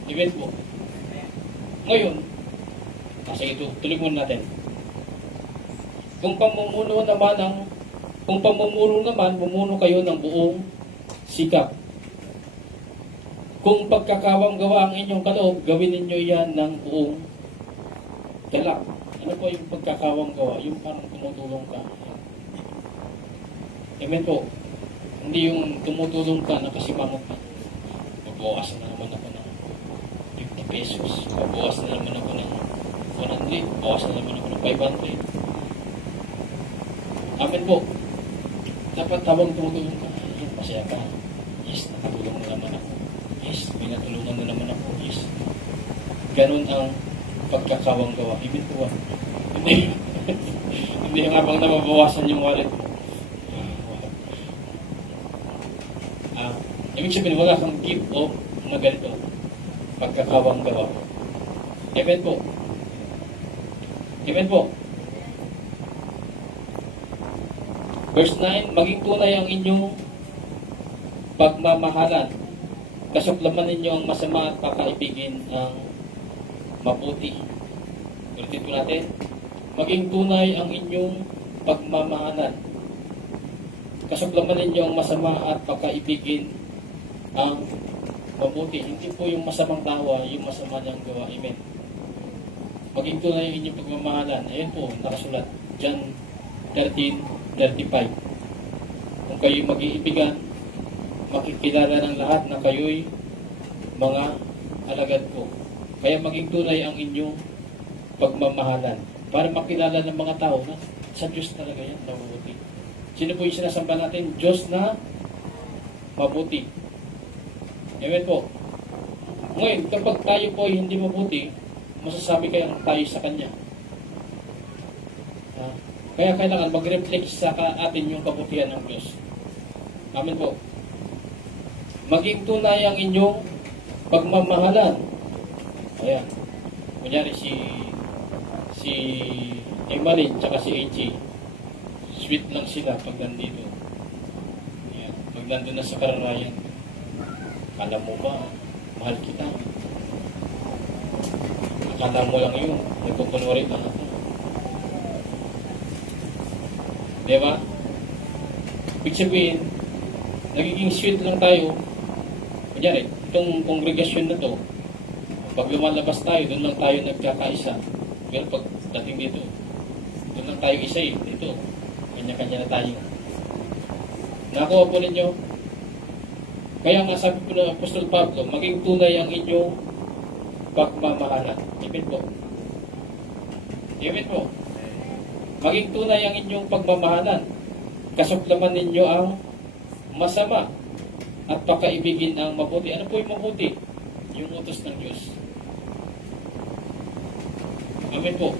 Amen po. Ngayon, sige ito, tuloy muna natin. Kung pamumuno naman, mumuno kayo ng buong sikap. Kung pagkakawang gawa ang inyong kaloob, gawin ninyo yan ng buong galak. Ano po yung pagkakawang gawa? Yung parang tumutulong ka. Amen po. Hindi yung tumutulong ka na kasimangot ka. Babawas na naman ako ng 50 pesos. Babawas na naman ako ng 100. Babawas na naman ako ng 500. Amen po. Dapat tawang tumutulong ka. Ayun, masaya ka. Yes, nakatulong na naman ako. Yes, may natulungan na naman ako. Yes. Ganun ang pagkakawang gawa. Amen po. Hindi. Hindi ang habang nababawasan yung wallet mo. Ibig sabihin, wala kang gift o mga ganito. Pagkakawang gawa. Amen po. Amen po. Verse 9, maging tunay ang inyong pagmamahalan. Kasuklaman ninyo ang masama at pakaibigin ang mabuti. Ulitin po natin. Maging tunay ang inyong pagmamahalan. Kasuklaman ninyo ang masama at pakaibigin ang mabuti. Hindi po yung masamang tawa, yung masama niyang gawa. Amen. Maging tunay ang inyong pagmamahalan. Ayan po, nakasulat. John 13:35. Kung kayo mag-iibigan, makikilala ng lahat na kayo'y mga alagad ko. Kaya maging tunay ang inyong pagmamahalan para makilala ng mga tao na sa Diyos talaga yan, mabuti. Sino po yung sinasamba natin? Diyos na mabuti. Amen po. Ngayon, kapag tayo po ay hindi mabuti, masasabi kaya tayo sa Kanya. Kaya kailangan mag-reflect sa atin yung kabutihan ng Diyos. Amen po. Maging tunay ang inyong pagmamahalan. Ayan. Kunyari si Emeline tsaka si AJ. Sweet lang sila pag nandito. Ayan. Pag nandun na sa kararayan. Alam mo ba, mahal kita. Akala mo lang yun. Nagkukunwari lang ako. Diba? Ibig sabihin, nagiging sweet lang tayo. Kunyari, itong kongregasyon na to, pag lumalabas tayo, doon lang tayo nagkakaisa. Pero pag dating dito, doon lang tayo isa eh. Dito, kanya-kanya na tayo. Nakuha po ninyo? Kaya nga sabi po ng Apostol Pablo, maging tunay ang inyong pagmamahalan. Amen po. Amen po. Maging tunay ang inyong pagmamahalan. Kasuklaman ninyo ang masama at pakaibigin ang mabuti. Ano po yung mabuti? Yung utos ng Diyos. Amen po.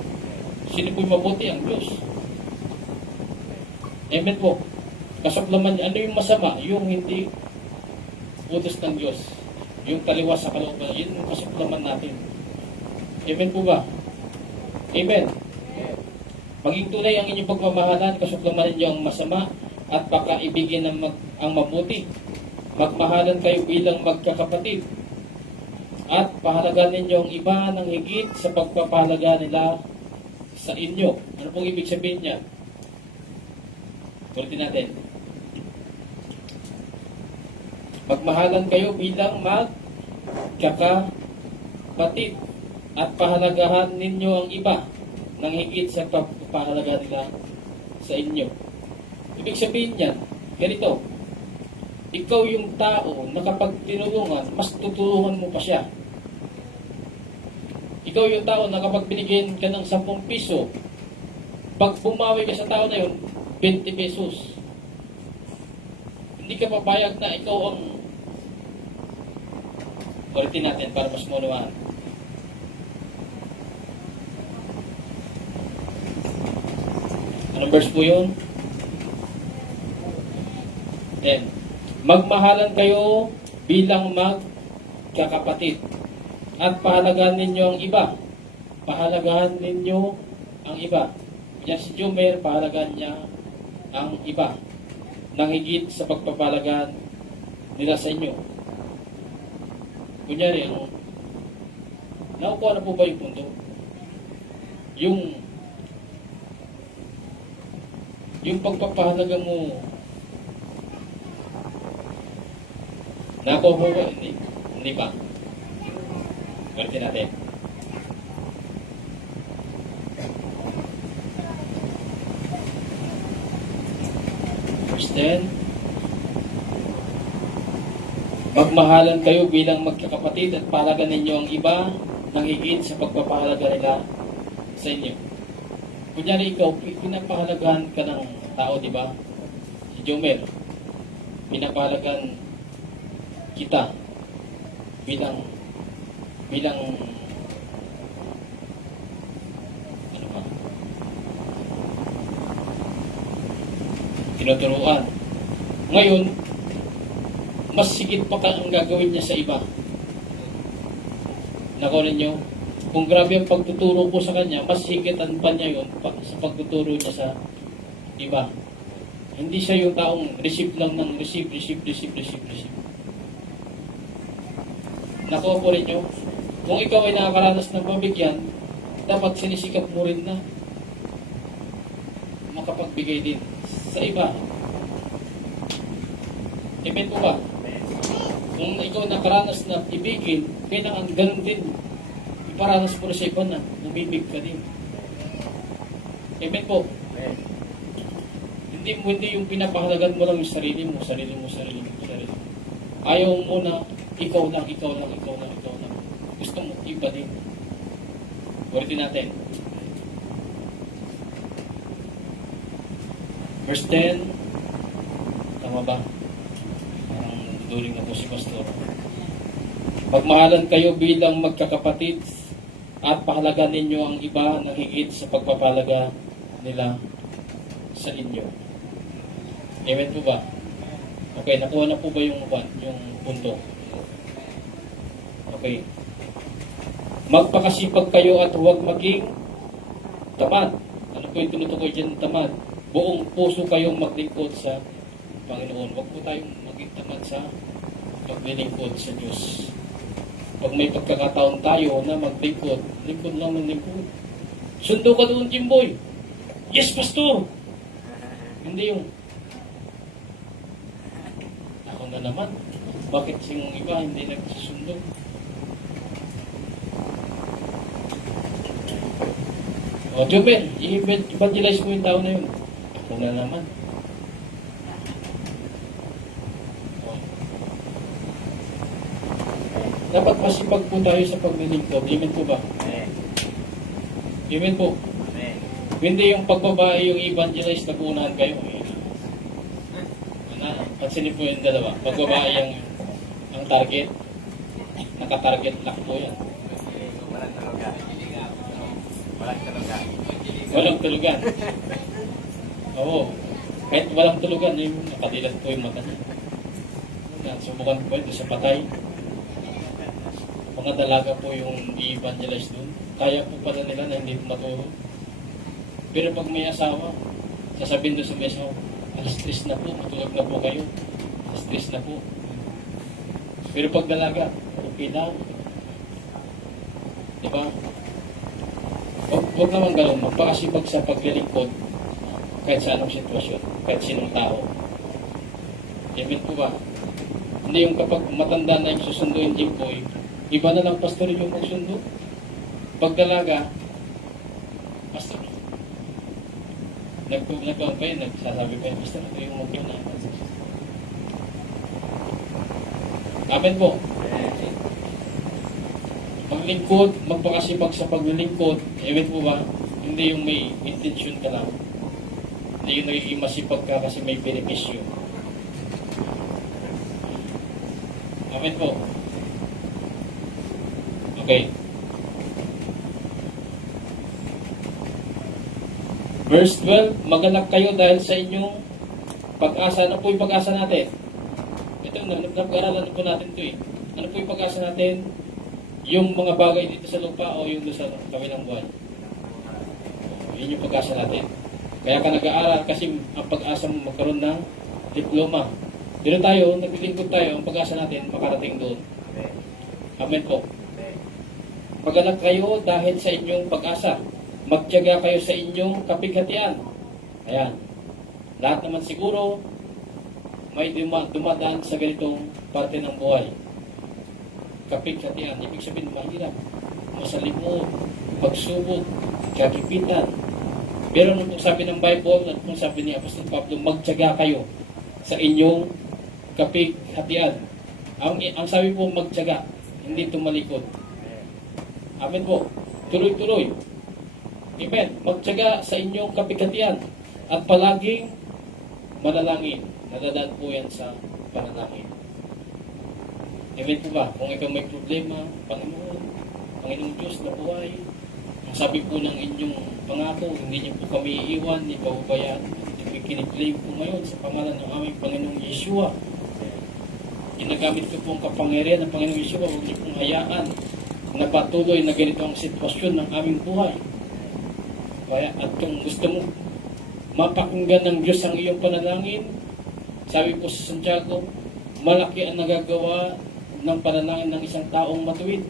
Sino po yung mabuti? Ang Diyos. Amen po. Kasuklaman niya. Ano yung masama? Yung hindi utos ng Diyos. Yung taliwas sa kalooban. Yun yung kasuklaman natin. Amen po ba? Amen. Maging tunay ang inyong pagmamahalan, kasuklaman ninyo ang masama, at pakaibigin ang mabuti. Magmahalan kayo bilang magkakapatid. At pahalagaan ninyo ang iba ng higit sa pagpapahalaga nila sa inyo. Ano pong ibig sabihin niya? Ulitin natin. Magmahalan kayo bilang magkakapatid. At pahalagahan ninyo ang iba ng higit sa pagpapahalaga nila sa inyo. Ibig sabihin niyan, ganito, ikaw yung tao na kapag tinulungan, mas tutulungan mo pa siya. Ikaw yung tao na kapag binigyan ka ng 10 piso, pag bumawi ka sa tao na yun, 20 pesos. Hindi ka papayag na ikaw ang... Ulitin natin para mas maunawaan. Anong verse po yun? Then, magmahalan kayo bilang magkakapatid at pahalagahan ninyo ang iba. Pahalagahan ninyo ang iba. Yan si Jomer, pahalagahan niya ang iba nang higit sa pagpapahalagaan nila sa inyo. Kunyari, nakukuha na po ba yung punto? Yung pagpapahalaga mo, nakuha mo ba? Hindi pa. Balikin natin. Verse 10. Magmahalan kayo bilang magkakapatid at pahalagan ninyo ang iba ng higit sa pagpapahalaga nila sa inyo. Kunyari ikaw, pinapahalagahan ka ng tao, di ba? Si Jomer, pinapahalagahan kita bilang ano ba? Tinuturuan. Ngayon, mas sigit pa ang gagawin niya sa iba. Nakuha ninyo? Kung grabe ang pagtuturo ko sa kanya, mas higitan pa niya yun sa pagtuturo niya sa iba. Hindi siya yung taong receive lang ng receive. Nakuha po rin nyo? Kung ikaw ay nakakaranas ng pabigyan, dapat sinisikap mo rin na makapagbigay din sa iba. Amen po ba? Kung ikaw nakaranas na ibigin, kailangan ganun din. Iparanas mo rin sa iba na umibig ka din. Amen po. Hindi yung pinapahalagan mo lang yung sarili mo. Ayaw mo na ikaw lang. Gusto mo iba din. Ulitin natin. Verse 10. Tama ba? Parang duling na po si Pastor. Pagmahalan kayo bilang magkakapatid at pahalagan ninyo ang iba na higit sa pagpapalaga nila sa inyo. Amen po ba? Okay, nakuha na po ba yung punto? Okay. Magpakasipag kayo at huwag maging tamad. Ano po yung tinutukoy dyan tamad? Buong puso kayong maglingkod sa Panginoon. Huwag po tayong maging tamad sa paglilingkod sa Diyos. Pag may pagkakataon tayo na maglingkod, lingkod lang ng lingkod. Sundo ka doon, Jimboy. Yes, Pastor! Hindi yung ako na naman. Bakit yung iba hindi nagsusundo? O, Jumel, i-evangelize mo yung tao na yun. Ako na naman. Dapat masipag po tayo sa paglilingkod. Amen po ba? Amen po. Hindi yung pagbabae yung evangelize na punahan kayo. Pansinin po yung dalawa. Pagbabae ang target. Naka-target lock po yan. Walang tulugan. Walang tulugan. Walang tulugan. Oo. Kahit walang tulugan, yung nakadilat po yung mata niya. Subukan po ito sa patay. Mga dalaga po yung i-evangelize doon. Kaya po pala nila na hindi maturo. Pero pag may asawa, sasabihin doon sa may asawa, alas 3 na po, matulog na po kayo. Alas 3 na po. Pero pag dalaga, okay lang. Diba? Huwag naman gano'n, magpakasipag sa paglilingkod kahit sa anong sitwasyon, kahit sinong tao. Amen po ba? Hindi yung kapag matanda na yung susunduin Jimboy, iba na lang pastor yung magsundo. Pag dalaga, pastor, nagkaon pa yun, nagsasabi pa yun, pastor, ito yung magkuna. Amen po. Paglingkod, magpakasipag sa paglilingkod, amen po ba? Hindi yung may intention ka lang. Hindi yung nagiging masipag ka kasi may benepisyo. Amen po. Okay. Verse 12, maganap kayo dahil sa inyong pag-asa. Ano po yung pag-asa natin? Ito, napag-aralan po natin ito eh. Ano po yung pag-asa natin? Yung mga bagay dito sa lupa o yung doon sa kabilang buhay? Yun yung pag-asa natin. Kaya ka nag-aaral kasi ang pag-asa mo magkaroon ng diploma. Dito tayo, naglilingkod tayo, ang pag-asa natin makarating doon. Amen po. Maganap kayo dahil sa inyong pag-asa. Magtiyaga kayo sa inyong kapighatian. Ayan. Lahat naman siguro may dumadaan sa ganitong parte ng buhay. Kapighatian. Ibig sabihin, mahirap. Masalimot, pagsubok, kagipitan. Pero nung sabi ng Bible, at nung sabi ni Apostol Pablo, magtiyaga kayo sa inyong kapighatian. Ang sabi po, magtiyaga, hindi tumalikod. Amen po. Tuloy-tuloy. Amen. Magtiyaga sa inyong kapighatian at palaging manalangin. Nadadaan po yan sa panalangin. Amen po ba? Kung ikaw may problema, Panginoong Diyos na buhay, ang sabi po ng inyong pangako, hindi niyo po kami iiwan, hindi pababayaan. Ito po kiniklaim po ngayon sa pamalan ng aming Panginoong Yeshua. Ginagamit ko po ang kapangyarihan ng Panginoong Yeshua. Huwag niyo pong hayaan na patuloy na ganito ang sitwasyon ng aming buhay. Kaya at kung gusto mo mapakinggan ng Diyos ang iyong panalangin, sabi po sa Santiago, malaki ang nagagawa ng panalangin ng isang taong matuwid.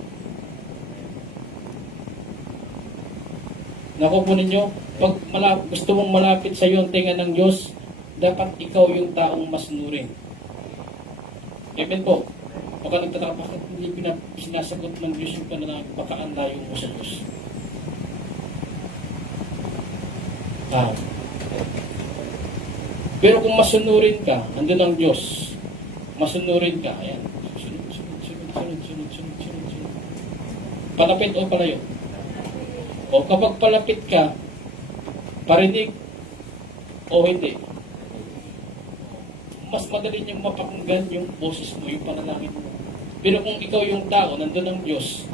Naku po ninyo, pag gusto mong malapit sa iyo ang tinga ng Diyos, dapat ikaw yung taong masunurin. Amen po. Baka nagtataka, bakit hindi sinasagot ng Diyos yung panalangin? Baka ang layo mo sa Diyos. Pero kung masunurin ka, andun ang Diyos. Masunurin ka, ayan. Sunod. Palapit o palayo? O kapag palapit ka, parinig o hindi, mas madali niyang mapakinggan yung boses mo, yung panalangin mo. Pero kung ikaw yung tao, nandun ang Diyos,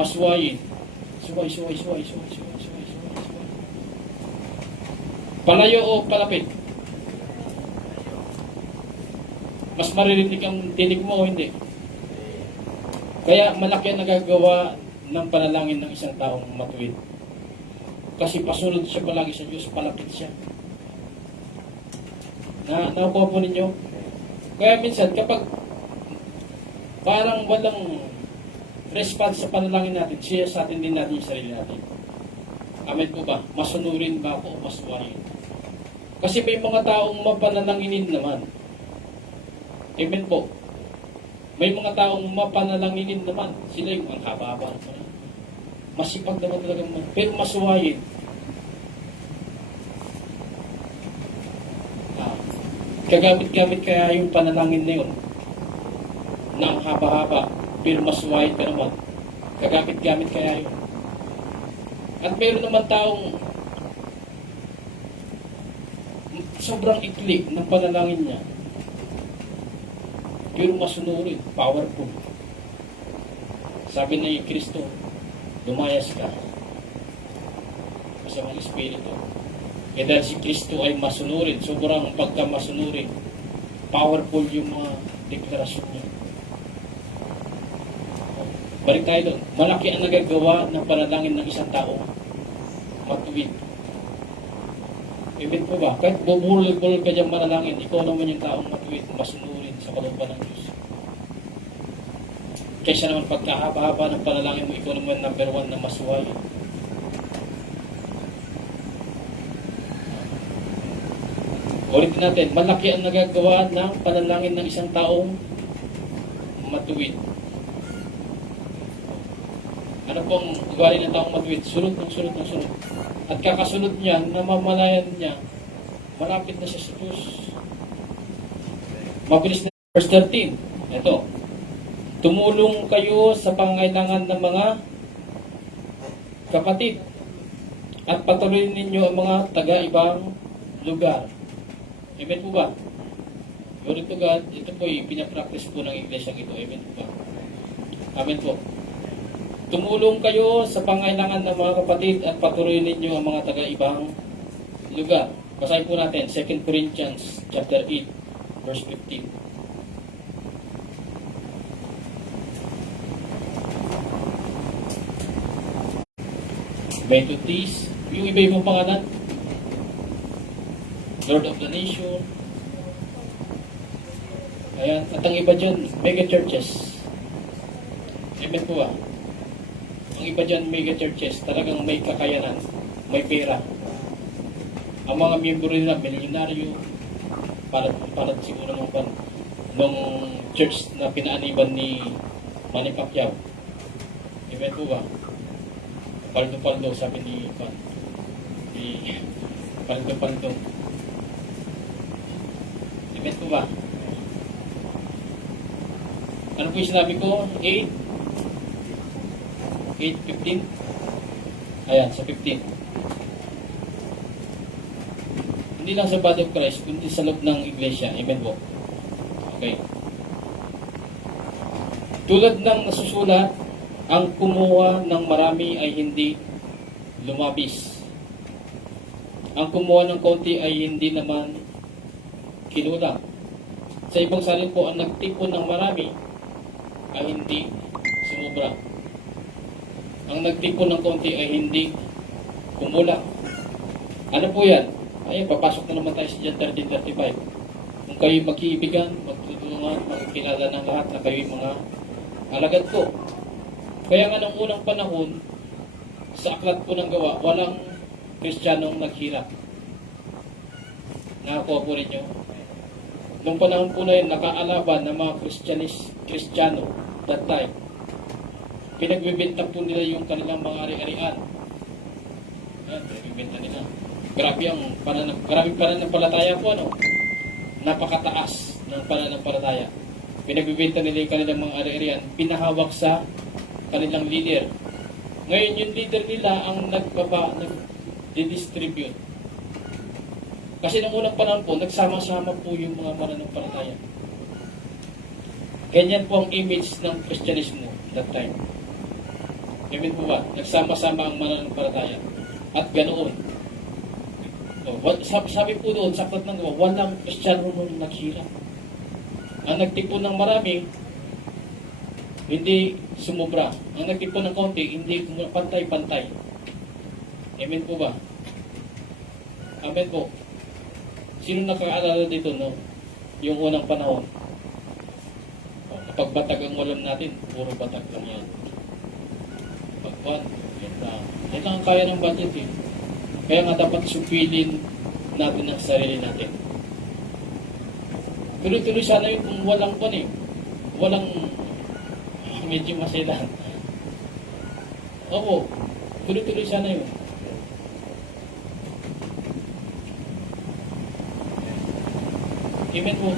maswayin. Suway. Palayo o palapit? Mas maririnig ang tinig mo o hindi? Kaya malaki ang nagagawa ng panalangin ng isang taong matuwid. Kasi pasunod siya palagi sa Diyos, palapit siya. Nakuha po ninyo? Kaya minsan, kapag parang walang response sa panalangin natin, siya sa atin din natin yung sarili natin. Amen po ba? Masunurin ba ako o masuwayin? Kasi may mga taong mapanalanginin naman. Amen po. May mga taong mapanalanginin naman. Sila yung ang haba-haba naman. Masipag naman talaga naman. Pero masuwayin. Kagamit-gamit kaya yung panalangin na yun na ang haba-haba. Pero masuwayin ka naman. Kagamit-gamit kaya yun. At meron naman taong sobrang ikli ng panalangin niya. Pero masunurin, powerful. Sabi ni Kristo, lumayas ka sa mga espiritu. E dahil si Kristo ay masunurin, sobrang pagka masunurin, powerful yung mga deklarasyon niya. Balik tayo doon. Malaki ang nagagawa ng panalangin ng isang tao. Matuwid. Ibig po ba? Kahit bubulol-bulol ka dyan manalangin, ikaw naman yung taong matuwid, masunurin sa kalooban ng Diyos. Kaysa naman pagkahaba-haba ng panalangin mo, ikaw naman number 1 na masuway. Ulitin natin, malaki ang nagagawa ng panalangin ng isang taong matuwid. Ano pong ugali ng taong matuwid? Sunod. At kakasunod niya, namamalayan niya, malapit na siya sa Diyos. Mabilis na. Verse 13. Ito. Tumulong kayo sa pangailangan ng mga kapatid at patuloy ninyo ang mga taga-ibang lugar. Amen po ba? Glory to God. Ito po yung pinapractice po ng iglesia ito. Amen po ba? Amen po. Tumulong kayo sa pangailangan ng mga kapatid at patuloy ninyo ang mga taga-ibang lugar. Basahin po natin, 2 Corinthians chapter 8, verse 15. Bentutis, yung iba-ibang pangalan, Lord of the Nation. Ayan, at ang iba dyan, mega churches. Amen po ba? Ang iba dyan, mega churches, talagang may kakayanan, may pera. Ang mga miyembro nila, milyonaryo, para siguro nung church na pinaaniban ni Manny Pacquiao. Amen po ba? Paldo, sabi ni Paldo. Amen po ba? Ano po yung sinabi ko? 8:15. Ayan, sa 15. Hindi lang sa body of Christ, kundi sa loob ng iglesia. Amen po. Okay. Tulad ng nasusulat, ang kumuha ng marami ay hindi lumabis. Ang kumuha ng konti ay hindi naman kinulang. Sa ibang salin po, ang nagtipon ng marami ay hindi sumubra. Ang nagtipon ng konti ay hindi kumulang. Ano po yan? Ayun, papasok na naman tayo sa John 13:35. Kung kayo magkiibigan, magtutulungan, magkilala ng lahat na kayo mga alagad ko. Kaya nga nung unang panahon, sa aklat po ng gawa, walang Kristiyanong naghirap. Nakakuha po rin nyo. Nung panahon po na yun, nakaalaban ng mga Kristiyano that time. Pinagbibenta po nila yung kanilang mga ari-arian. Ayan, pinagbibenta nila. Grabe pananampalataya po, ano? Napakataas ng pananampalataya. Pinagbibenta nila yung kanilang mga ari-arian, pinahawak sa kanilang leader. Ngayon, yung leader nila ang nag-distribute. Kasi nung unang panahon po, nagsama-sama po yung mga mananampalataya. Ganyan po ang image ng Kristyanismo that time. Amen po ba? Nagsama-sama ang mananampalataya. At ganoon. Sabi po doon, sa aklat ng Gawa, walang Kristiyano nung naghirap. Ang nagtipon ng marami, hindi sumubra. Ang nagtipon ng konti, hindi pantay-pantay. Amen po ba? Amen po. Sino nakaalala dito, no? Yung unang panahon. Kapag batag ang ulam natin, puro batag lang yan. Pagpan, yan lang. Yan lang ang kaya ng budget eh. Kaya nga dapat supilin natin ang sarili natin. Tuloy-tuloy sana yun kung walang pan eh. Walang medyo masilan. Opo, tuloy-tuloy sana yun. Amen po.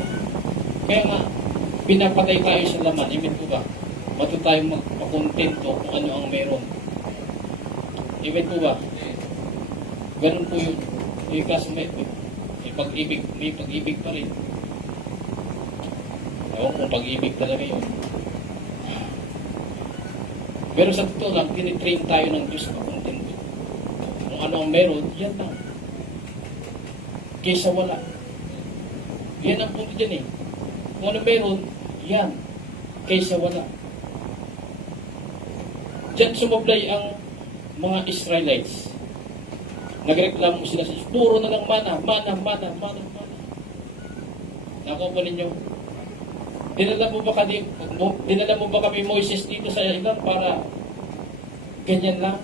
Kaya nga, pinapatay tayo sa laman. Amen po ba? Matuto tayong magpakontento kung ano ang meron. Amen po ba? Ganun po yun. Kasi may pag-ibig pa rin. Ewan kung pag-ibig talaga yun. Pero sa totoo lang, tinitrain tayo ng Diyos na kontento. Kung ano ang meron, yan lang. Kaysa wala. Yan ang punto dyan eh. Kung ano meron, yan. Kaysa wala. Diyan sumablay ang mga Israelites. Nagreklamo sila sa Diyos. Puro na lang mana. Nakuha pa ninyo. Dinala mo ba kami Moises dito sa ilan para ganyan lang?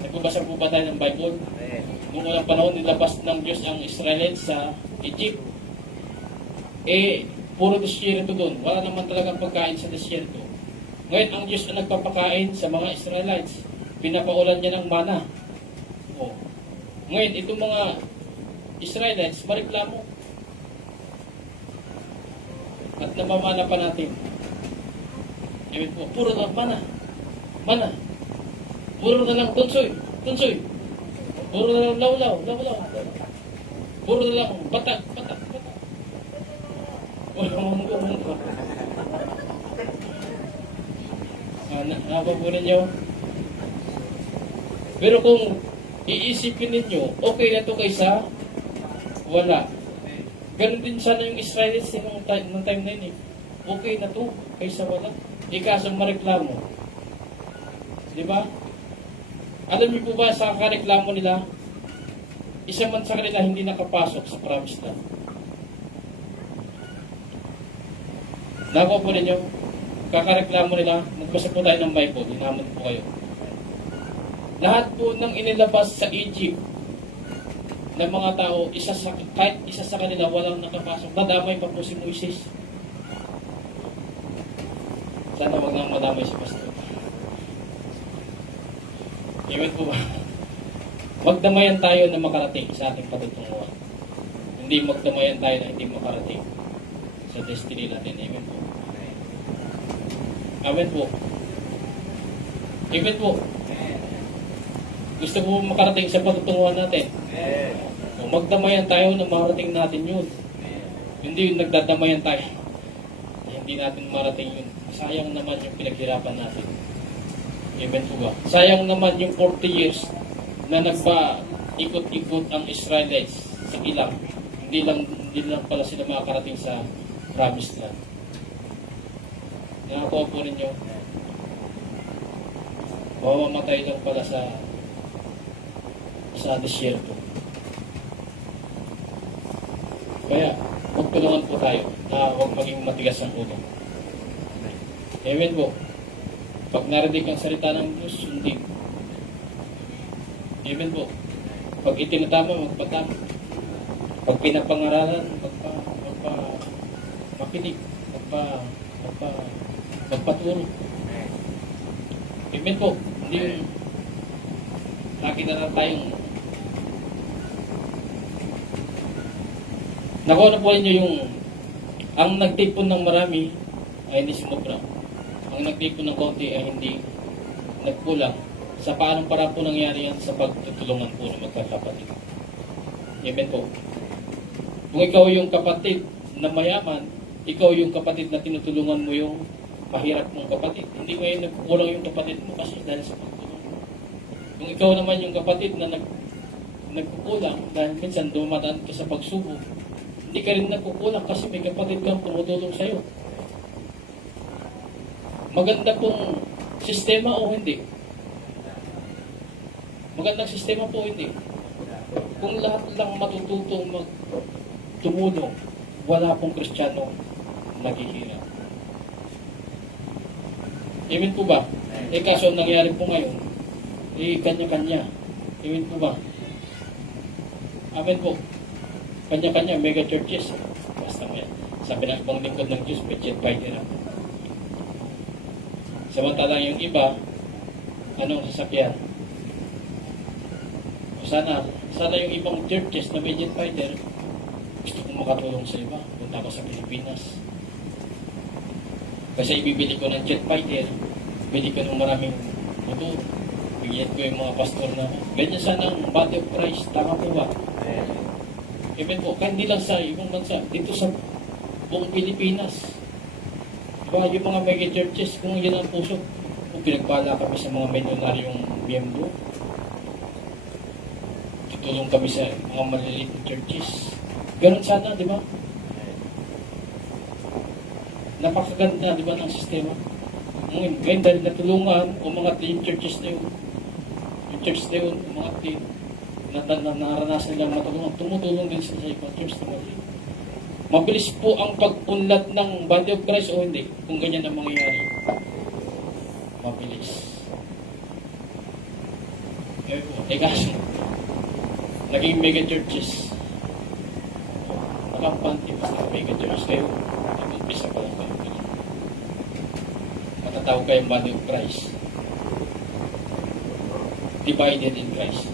Nagbabasa po ba tayo ng Bible? Noong unang panahon, nilabas ng Diyos ang Israelites sa Egypt. Puro disyerto doon. Wala naman talagang pagkain sa disyerto. Ngayon, ang Diyos ang nagpapakain sa mga Israelites. Pinapaulan niya ng mana. Ngayon, itong mga Israelites, mareklamo. At namamana pa natin. Amen po. Puro na mana. Puro na lang tunsoy. Puro na lang lawlaw. Puro na lang batak. Munggo. Napapunin nyo. Pero kung iisipin ninyo, okay na to kaysa wala. Ganon din sana yung Israelites ng time na yun eh. Okay na to kaysa wala. Ikasang mareklamo. Diba? Alam niyo po ba sa kareklamo nila, isa man sa kanila hindi nakapasok sa promised land. Nakuha po ninyo, kakareklamo nila, magbasa po tayo ng Bible, hinamon po kayo. Lahat po ng inilabas sa Egypt ng mga tao, kahit isa sa kanila walang nakapasok, nadamay pa po si Moises. Sana wag nang madamay si Pastor. Amen po ba? Magdamayan tayo na makarating sa ating patutunguhan. Hindi magdamayan tayo na hindi makarating sa destiny natin. Amen po. Amen po. Amen po. Gusto mo makarating sa patutunguhan natin? Kung magdamayan tayo na makarating natin yun. Hindi yung nagdadamayan tayo. Hindi natin marating yun. Sayang naman yung pinaghirapan natin. Amen po ba? Sayang naman yung 40 years na nagpa-ikot-ikot ang Israelites sa ilang. Hindi lang pala sila makakarating sa promised land. Nakakuha po ninyo. Mamamatay lang pala sa disyerto. Kaya, magtulungan po tayo na huwag maging matigas ang ulo. Amen po. Pag narinig ang salita ng Diyos, sundin. Amen po. Pag itinatama, magpatama. Pag pinapangaralan, makinig. Magpaturo. Amen po. Hindi yung nakita na tayong nakuha na po ninyo yung ang nagtipon ng marami ay hindi sumobra. ang nagtipon ng konti ay hindi nagkulang. Sa paanong paraan po nangyari yan? Sa pagtutulungan po ng magkakapatid. Amen po. Kung ikaw yung kapatid na mayaman, ikaw yung kapatid na tinutulungan mo yung mahirap mong kapatid. Hindi ngayon nagkukulang yung kapatid mo kasi dahil sa pagtulong. Kung ikaw naman yung kapatid na nagkukulang dahil minsan dumadaan ka sa pagsubok, hindi ka rin nagkukulang kasi may kapatid kang tumutulong sa'yo. Maganda pong sistema o hindi? Magandang sistema po hindi. Kung lahat lang matututong tumulong, wala pong Kristiyano naghihirap. Amen po ba? Kaso ang nangyari po ngayon, kanya-kanya. Amen po ba? Amen po. Kanya-kanya, mega churches. Basta mo yan. Sabi ng ibang lingkod ng Diyos, budget fighter ako. Samantalang yung iba, anong sasakyan? Sana yung ibang churches na may jet fighter, gusto kong makatulong sa iba. Punta ko sa Pilipinas. Kasi ibibili ko ng jet fighter, bili ko ng maraming motor. Bigyan ko yung mga pastor na, ganyan sana ang body of Christ. Tama po ba? Amen po. Kaya hindi lang sa ibang bansa, dito sa buong Pilipinas. Diba, yung mga mega churches, kung yun ang puso, kung pinagpala kami sa mga milyonaryong miyembro, tutulong kami sa mga maliliit na churches. Ganun sana, di ba? Napakaganda, di ba, ng sistema? Ngayon, dahil natulungan, umangat na yung churches na yun. Yung church na yun, umangat din. Naranasan nilang matulungan. Tumutulong din sila sa ibang church na maliit. Mabilis po ang pag-unlad ng body of Christ o hindi? Kung ganyan ang mangyayari. Mabilis. Kaso, naging mega churches. Nakapanti pa sa mega churches kayo. Nag-umpisa pa lang kayo. Matatawag kayong body of Christ. Divided in Christ.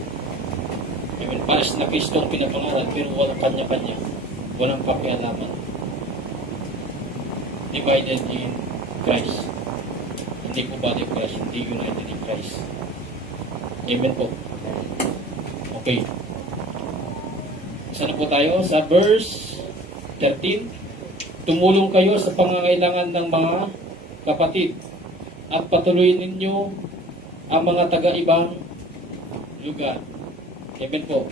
Pares na Kristo ang pinapangalan pero walang kanya-kanya. Walang pakialaman. Divided in Christ. Hindi po body of Christ, hindi united in Christ. Amen po. Okay. Saan po tayo? Sa verse 13. Tumulong kayo sa pangangailangan ng mga kapatid at patuloy ninyo ang mga taga-ibang lugar. Amen po.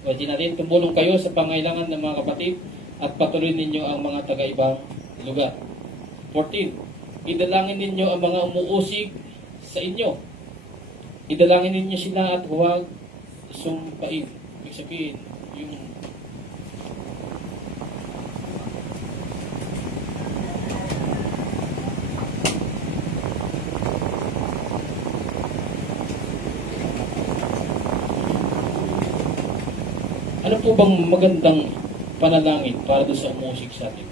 Pwede natin, tumulong kayo sa pangailangan ng mga kapatid at patuloy ninyo ang mga taga-ibang lugar. 14. Idalangin ninyo ang mga umuusig sa inyo. Idalangin ninyo sila at huwag sumpain. Ibig sabihin, yung ano po bang magandang panalangin para doon sa musik sa atin?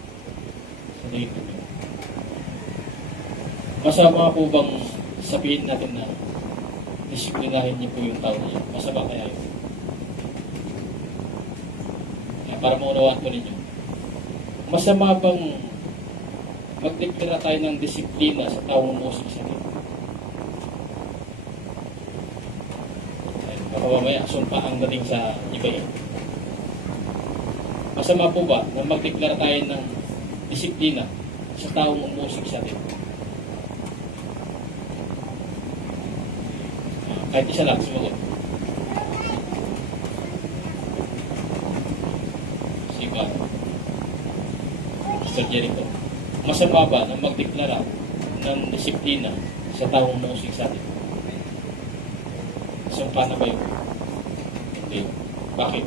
Sa dito nyo. Masama po bang sabihin natin na disiplinahin niyo po yung tao niya? Masama kaya yun? Kaya para maunawaan po ninyo. Masama bang magdeklara tayo ng disiplina sa taong musik sa atin? Baka mamaya sumpa ang dating sa iba yun. Masama po ba na magdeklara tayo ng disiplina sa taong umusig sa atin? Kahit isa lang, sumagot. Siba. Mr. Jericho. Masama ba na magdeklara ng disiplina sa taong umusig sa atin? Sumpa na ba yun? Hindi. Bakit?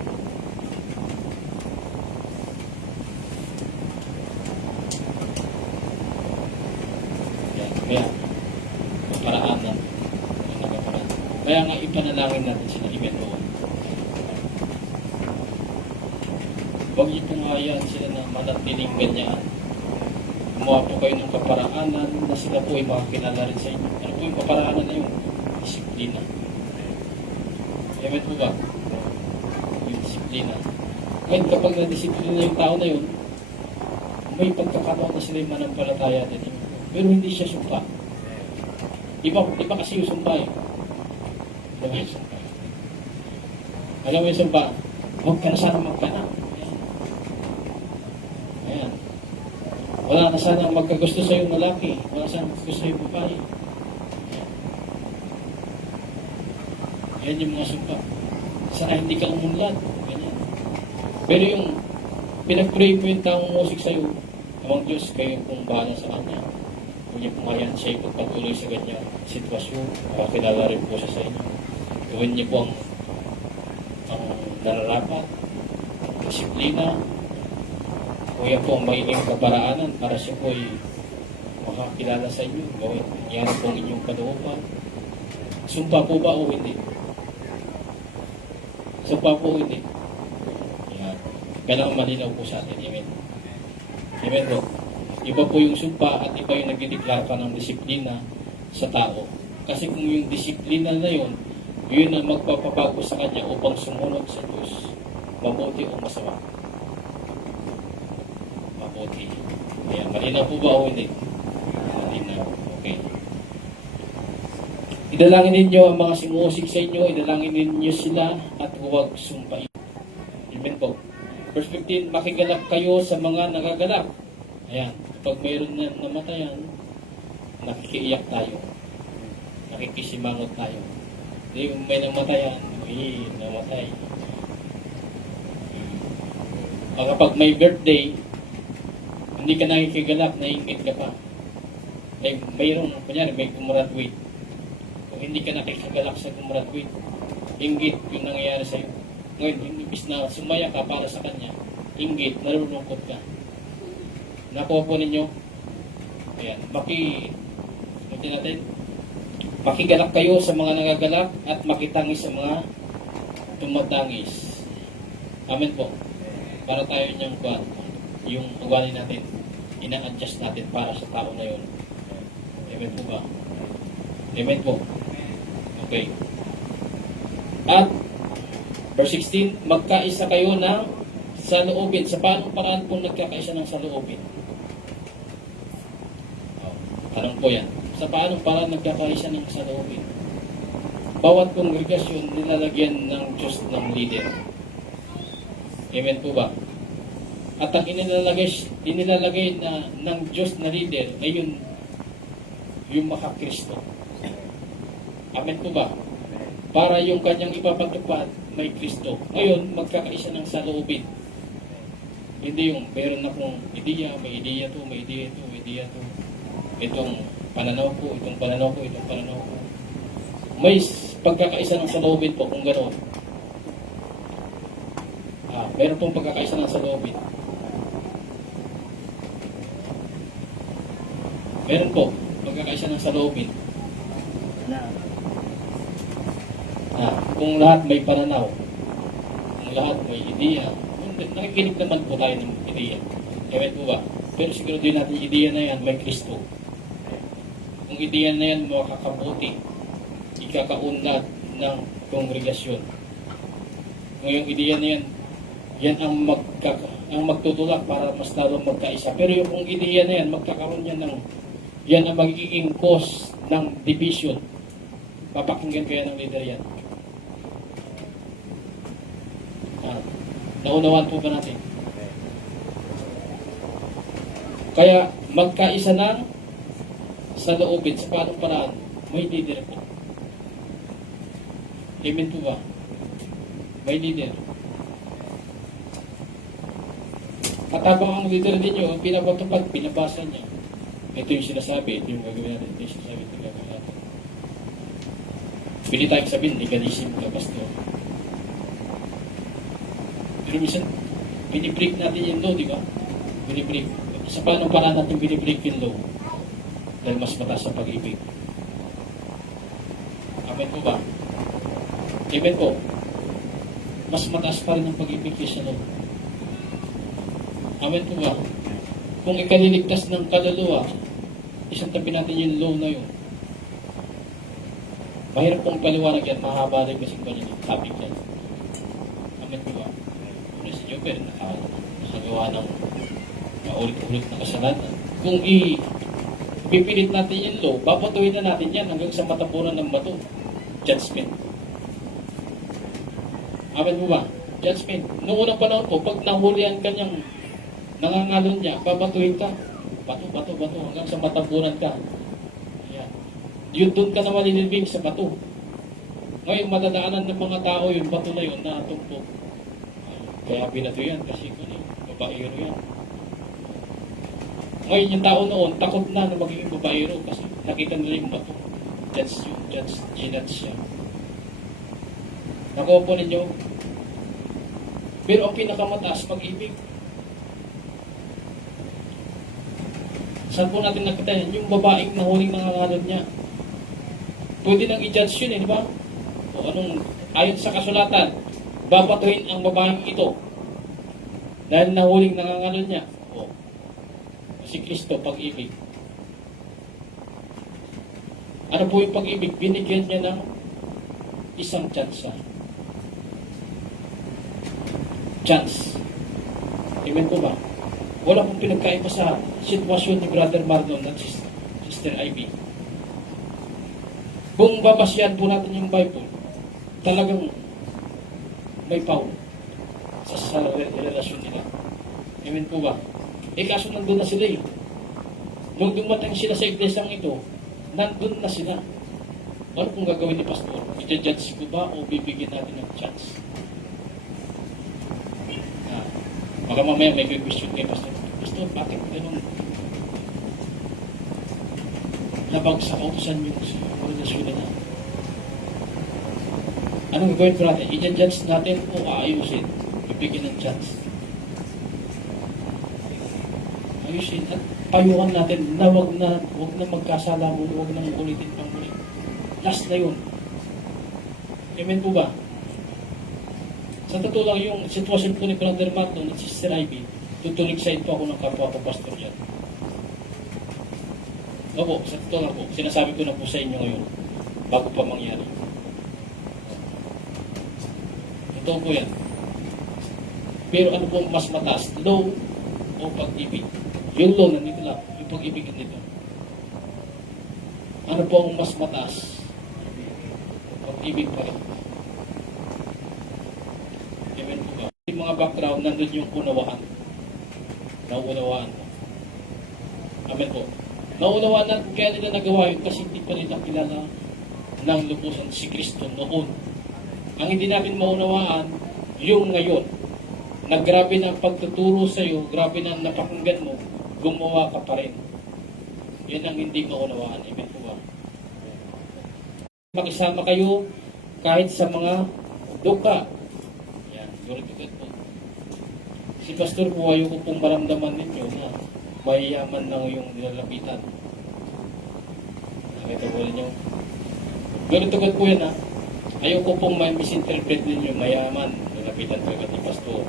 Kaya, paraanan. Kaya nga ipanalangin natin sila, Amen po. Huwag niyo pong hayaan sila na manatiling ganyan. Gumawa po kayo ng kaparaanan na sila po ay makakilala rin sa inyo. Ano po yung kaparaanan na yun? Disiplina. Amen po ba? Yung disiplina. Ngayon kapag na-disiplina yung tao na yun, may pagkakataon na sila yung manampalataya din. pero hindi siya sumpa. Iba kasi yung sumpa eh. Iba yung sumpa. Alam mo yung sumpa, huwag ka na sana magkaanak. Ayan. Wala na sana magkagusto sa yung lalaki. Wala sana magkagusto sa yung babae. Yan yung mga sumpa. Sana hindi ka umunlad. Ganyan. Pero yung pinag-pray mo yung taong musik sa'yo, amang Diyos, kayo kung bahala sa kanya. Kung niyo pumayan siya ipagpatuloy sa ganyang sitwasyon, kilala rin po siya sa inyo. Gawin niyo po ang nararapat, disiplina, kung yan po ang magiging kaparaanan para siya po ay makakilala sa inyo. Gawin, yan po ang inyong kalooban. Sumpa po ba o hindi? Sumpa po o hindi? Yan. Kailangan malinaw po sa atin. Amen. Amen po. Iba po yung sumpa at iba yung nagdideklara ka ng disiplina sa tao. Kasi kung yung disiplina na yun ang magpapabago sa kanya upang sumunod sa Diyos. Mabuti o masama? Mabuti. Ayan. Malinaw po ba o hindi? Malinaw. Okay. Idalangin ninyo ang mga simusik sa inyo, idalangin ninyo sila at huwag sumpain. Amen po. Verse 15, makigalak kayo sa mga nagagalak. Ayan, kapag mayroon na namatayan, nakikiiyak tayo. Nakikisimangot tayo. Hindi yung may namatayan, namatay. O kapag may birthday, hindi ka nakikigalak, naiingit ka pa. Mayroon, kunyari, may kumraduate. Kung hindi ka nakikigalak sa kumraduate, inggit yung nangyayari sa'yo. Ngayon, imbis na sumaya ka para sa kanya, inggit, narulungkot ka. Nakuha po ninyo? Ayan, makigalak kayo sa mga nagagalak at makitangis sa mga tumatangis. Amen po. Para tayo niyang yung ugali natin, ina-adjust natin para sa tao na yun. Amen po ba? Amen po. Okay. At verse 16, magkaisa kayo ng saloobin. Sa paanong paraan po nagkakaisa ng saloobin? Tanong po yan. Sa paanong paraan nagkakaisa ng saloobin? Bawat kongregasyon nilalagyan ng Diyos ng leader. Amen po ba? At ang inilalagay na ng Diyos na leader ay yung makakristo. Amen po ba? Para yung kanyang ipapatupad may Kristo. Ngayon, magkakaisa ng saloobin. Hindi yung meron akong ideya, may ideya to, may ideya to, may ideya to. Itong pananaw ko, itong pananaw ko, itong pananaw ko. May pagkakaisa ng saloobin po kung gano'n. Meron pong pagkakaisa ng saloobin. Meron po pagkakaisa ng saloobin. Kung lahat may pananaw, kung lahat may ideya, nakikinig naman po tayo ng ideya. Ewan po ba? Pero siguro din natin yung ideya na yan, may Kristo. Kung ideya na yan makakabuti, ikakaunlad ng kongregasyon. Kung yung ideya na yan, yan ang magtutulak para mas lalo magkaisa. Pero yung kung ideya na yan, magkakaroon yan ang magiging cause ng division. Papakinggan kaya ng leader yan. Naunawaan po ba natin? Kaya magkaisa ng saloobin sa paanong paraan, may leader po. Amen po ba? May leader. At habang ang leader ninyo, pinapatupad, pinabasa niya. Ito yung sinasabi, ito yung gagawin natin, ito yung sinasabi, ito yung gagawin natin. Pili tayong sabihin, legalism ka, pastor. Pero minsan, binibreak natin yung law, di ba? Binibreak. Sa paano paraan natin binibreak yung law? Dahil mas mataas sa pag-ibig. Amen po ba? Amen po. Mas mataas pa rin ang pag-ibig kaysa law. Amen po ba? Kung ikaliligtas ng kaluluwa, isang tabi natin yung law na yun. Mahirap pong paliwanag yan, mahaba rin kasing topic yan. Amen po ba? Si Joper nakagawa ng ulit-ulit na kasalanan. Kung pipilit natin yung law, babatuhin na natin yan hanggang sa matapunan ng bato. Judgment. Amen mo ba? Judgment. Noong unang panahon po, pag nahulihan ka niyang nangangalon niya, babatuhin ka. Bato, bato, bato, hanggang sa matapunan ka. Yan. Yun doon ka na malilibing sa bato. Ngayon, matadaanan ng mga tao yung bato na yun na tumpok. Kaya binato yan kasi kung babaero yan. Ngayon, yung tao noon, takot na magiging babaero kasi nakita nila yung bato. That's yun. That's ginat siya. Nakuha po ninyo. Pero ang pinakamataas, pag-ibig. Saan po natin nakita yan? Yung babaeng nahuling nangangalon niya. Pwede nang i-judge yun di ba? O anong, ayon sa kasulatan, babatuhin ang babaeng ito dahil nahuling nangangalon niya. O, si Kristo, pag-ibig. Ano po yung pag-ibig? Binigyan niya ng isang tsansa. Chance. Amen po ba? Wala pong pinagkaiba sa sitwasyon ni Brother Marlon at Sister Ivy. Kung babasyan po natin yung Bible, talagang may power sa relasyon nila. Amen po ba? Kaso nandun na sila eh. Nung dumating sila sa iglesyang ito, nandun na sila. Ano kung gagawin ni Pastor? I-judge ko ba o bibigyan natin ng chance? Baka mamaya may question kay Pastor. Pastor, bakit ganun? Labag sa kautusan yung relasyon na. Anong gagawin po natin? I-judge natin o aayusin? Bibigyan ng chance. Ayusin at payuhan natin na wag na magkasala muli, wag na ulitin pang muli. Last na yun. Amen po ba? Sa totoo lang yung sitwasyon po ni Brother Marlon at Sister Ivy, tutulig sa ito ako ng kapwa ko pastor yan. Opo, sa totoo lang po, sinasabi ko na po sa inyo ngayon, bago pa mangyari. Totoo po yan. Pero ano po mas mataas, law o pag-ibig? Yung law nandito lang, yung pag-ibig nandito. Ano po ang mas mataas? Pag-ibig pa rin. Amen po ba? Yung mga background, nandun yung unawaan. Nauunawaan mo. Amen po. Nauunawaan na kaya nila nagawa yun kasi hindi pa nila kilala ng lubusan si Kristo noon. Ang hindi natin maunawaan, yung ngayon, na grabe na pagtuturo sa iyo, grabe na napakinggan mo, gumawa ka pa rin. Yan ang hindi maunawaan. Amen po ba? Makisama kayo kahit sa mga duka. Yan, glory to God po. Si Pastor po, ayaw ko pong maramdaman ninyo na mayayaman lang yung nilalapitan. Nakita po ninyo. Glory to God po yan ha. Ayaw ko pong misinterpret ninyo mayaman. Nalapitan ko agad ni Pastor.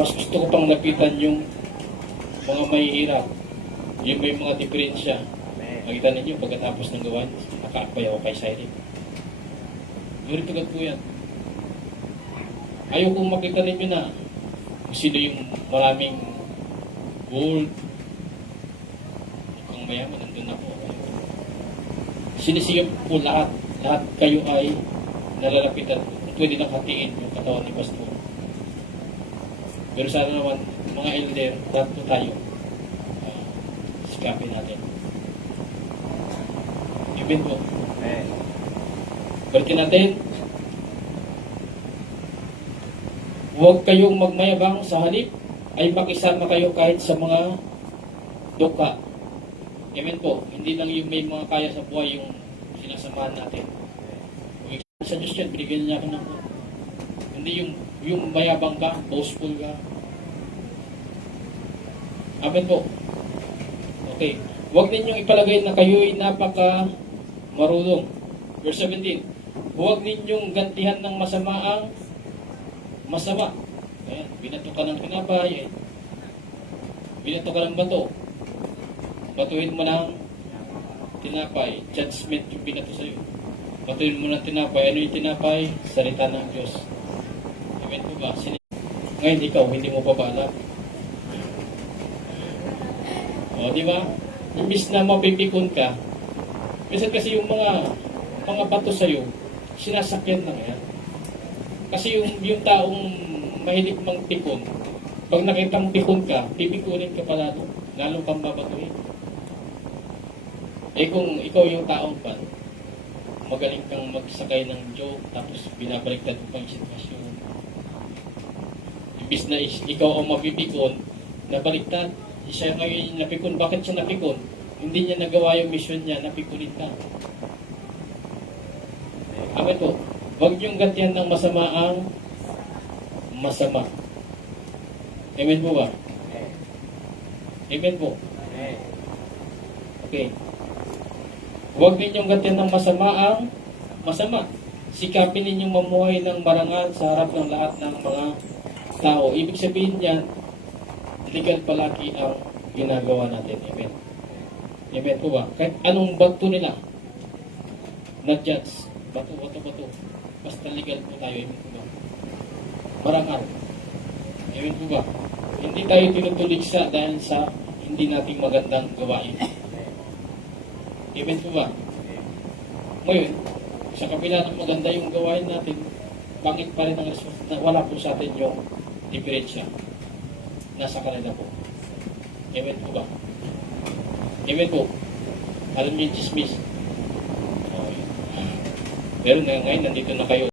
Mas gusto ko pang lapitan yung mga mahihirap. Yung may mga diferensya. Makita ninyo pagkatapos ng gawan, nakaakbay ako kay Cyril. Glory to God po yan. Ayaw kong makita ninyo na kung sino yung maraming gold. Mukhang mayaman, nandun ako. Sinisiyam po lahat. Lahat kayo ay nalalapitan. Kung pwede nang hatiin yung katawan ni Pastor. Pero sana naman, mga elder, lahat po tayo. Sikapin natin. Amen po. Amen. Balikin natin. Huwag kayong magmayabang, sa halip ay makisama kayo kahit sa mga duka. Amen po. Hindi lang yung may mga kaya sa buhay yung sinasamahan natin. Sa Diyos yan, binigyan niya ako ng hindi yung mayabang ka, boastful ka. Amen po. Okay. Huwag ninyong ipalagay na kayo'y napaka marunong. Verse 17. Huwag ninyong gantihan ng masama ang masama. Ayan, binato ka ng pinapay. Binato ka ng bato. Batuhin mo ng tinapay. Judgment yung binato sa'yo. Batuhin mo ng tinapay. Ano yung tinapay? Salita ng Diyos. Amen po ba? Ngayon ikaw, hindi mo pa ba alam? O, di ba? imbis na mapipikon ka, minsan kasi yung mga bato sa'yo, sinasakyan lang yan. Kasi yung taong mahilig mang pikon, pag nakitang pikon ka, pipikunin ka pa lalo kang babatuhin. Eh kung ikaw yung taong pa, magaling kang magsakay ng joke, tapos binabaliktad mo pang sitwasyon. Imbis na ikaw ang mapipikon, nabaliktad, siya ngayon yung napikon. Bakit siya napikon? Hindi niya nagawa yung mission niya, napikunin ka. Amen po, huwag niyong gantihan ng masama ang masama. Amen po ba? Amen po. Okay. Huwag ninyong gantihan ng masama ang masama. Sikapin ninyong mamuhay ng marangal sa harap ng lahat ng mga tao. Ibig sabihin niyan, legal palagi ang ginagawa natin. Amen. Amen po ba? Kahit anong bato nila, na-judge. Bato. Basta legal po tayo. Amen po ba? Marangal. Amen po ba? Hindi tayo tinutuligsa dahil sa hindi nating magandang gawain. Amen po ba? Ngayon, sa kabila ng maganda yung gawain natin, bakit pa rin ang response na wala po sa atin yung diferensya? Nasa kanila po. Amen po ba? Amen po. Alam niyo yung chismis. Pero ngayon, nandito na kayo.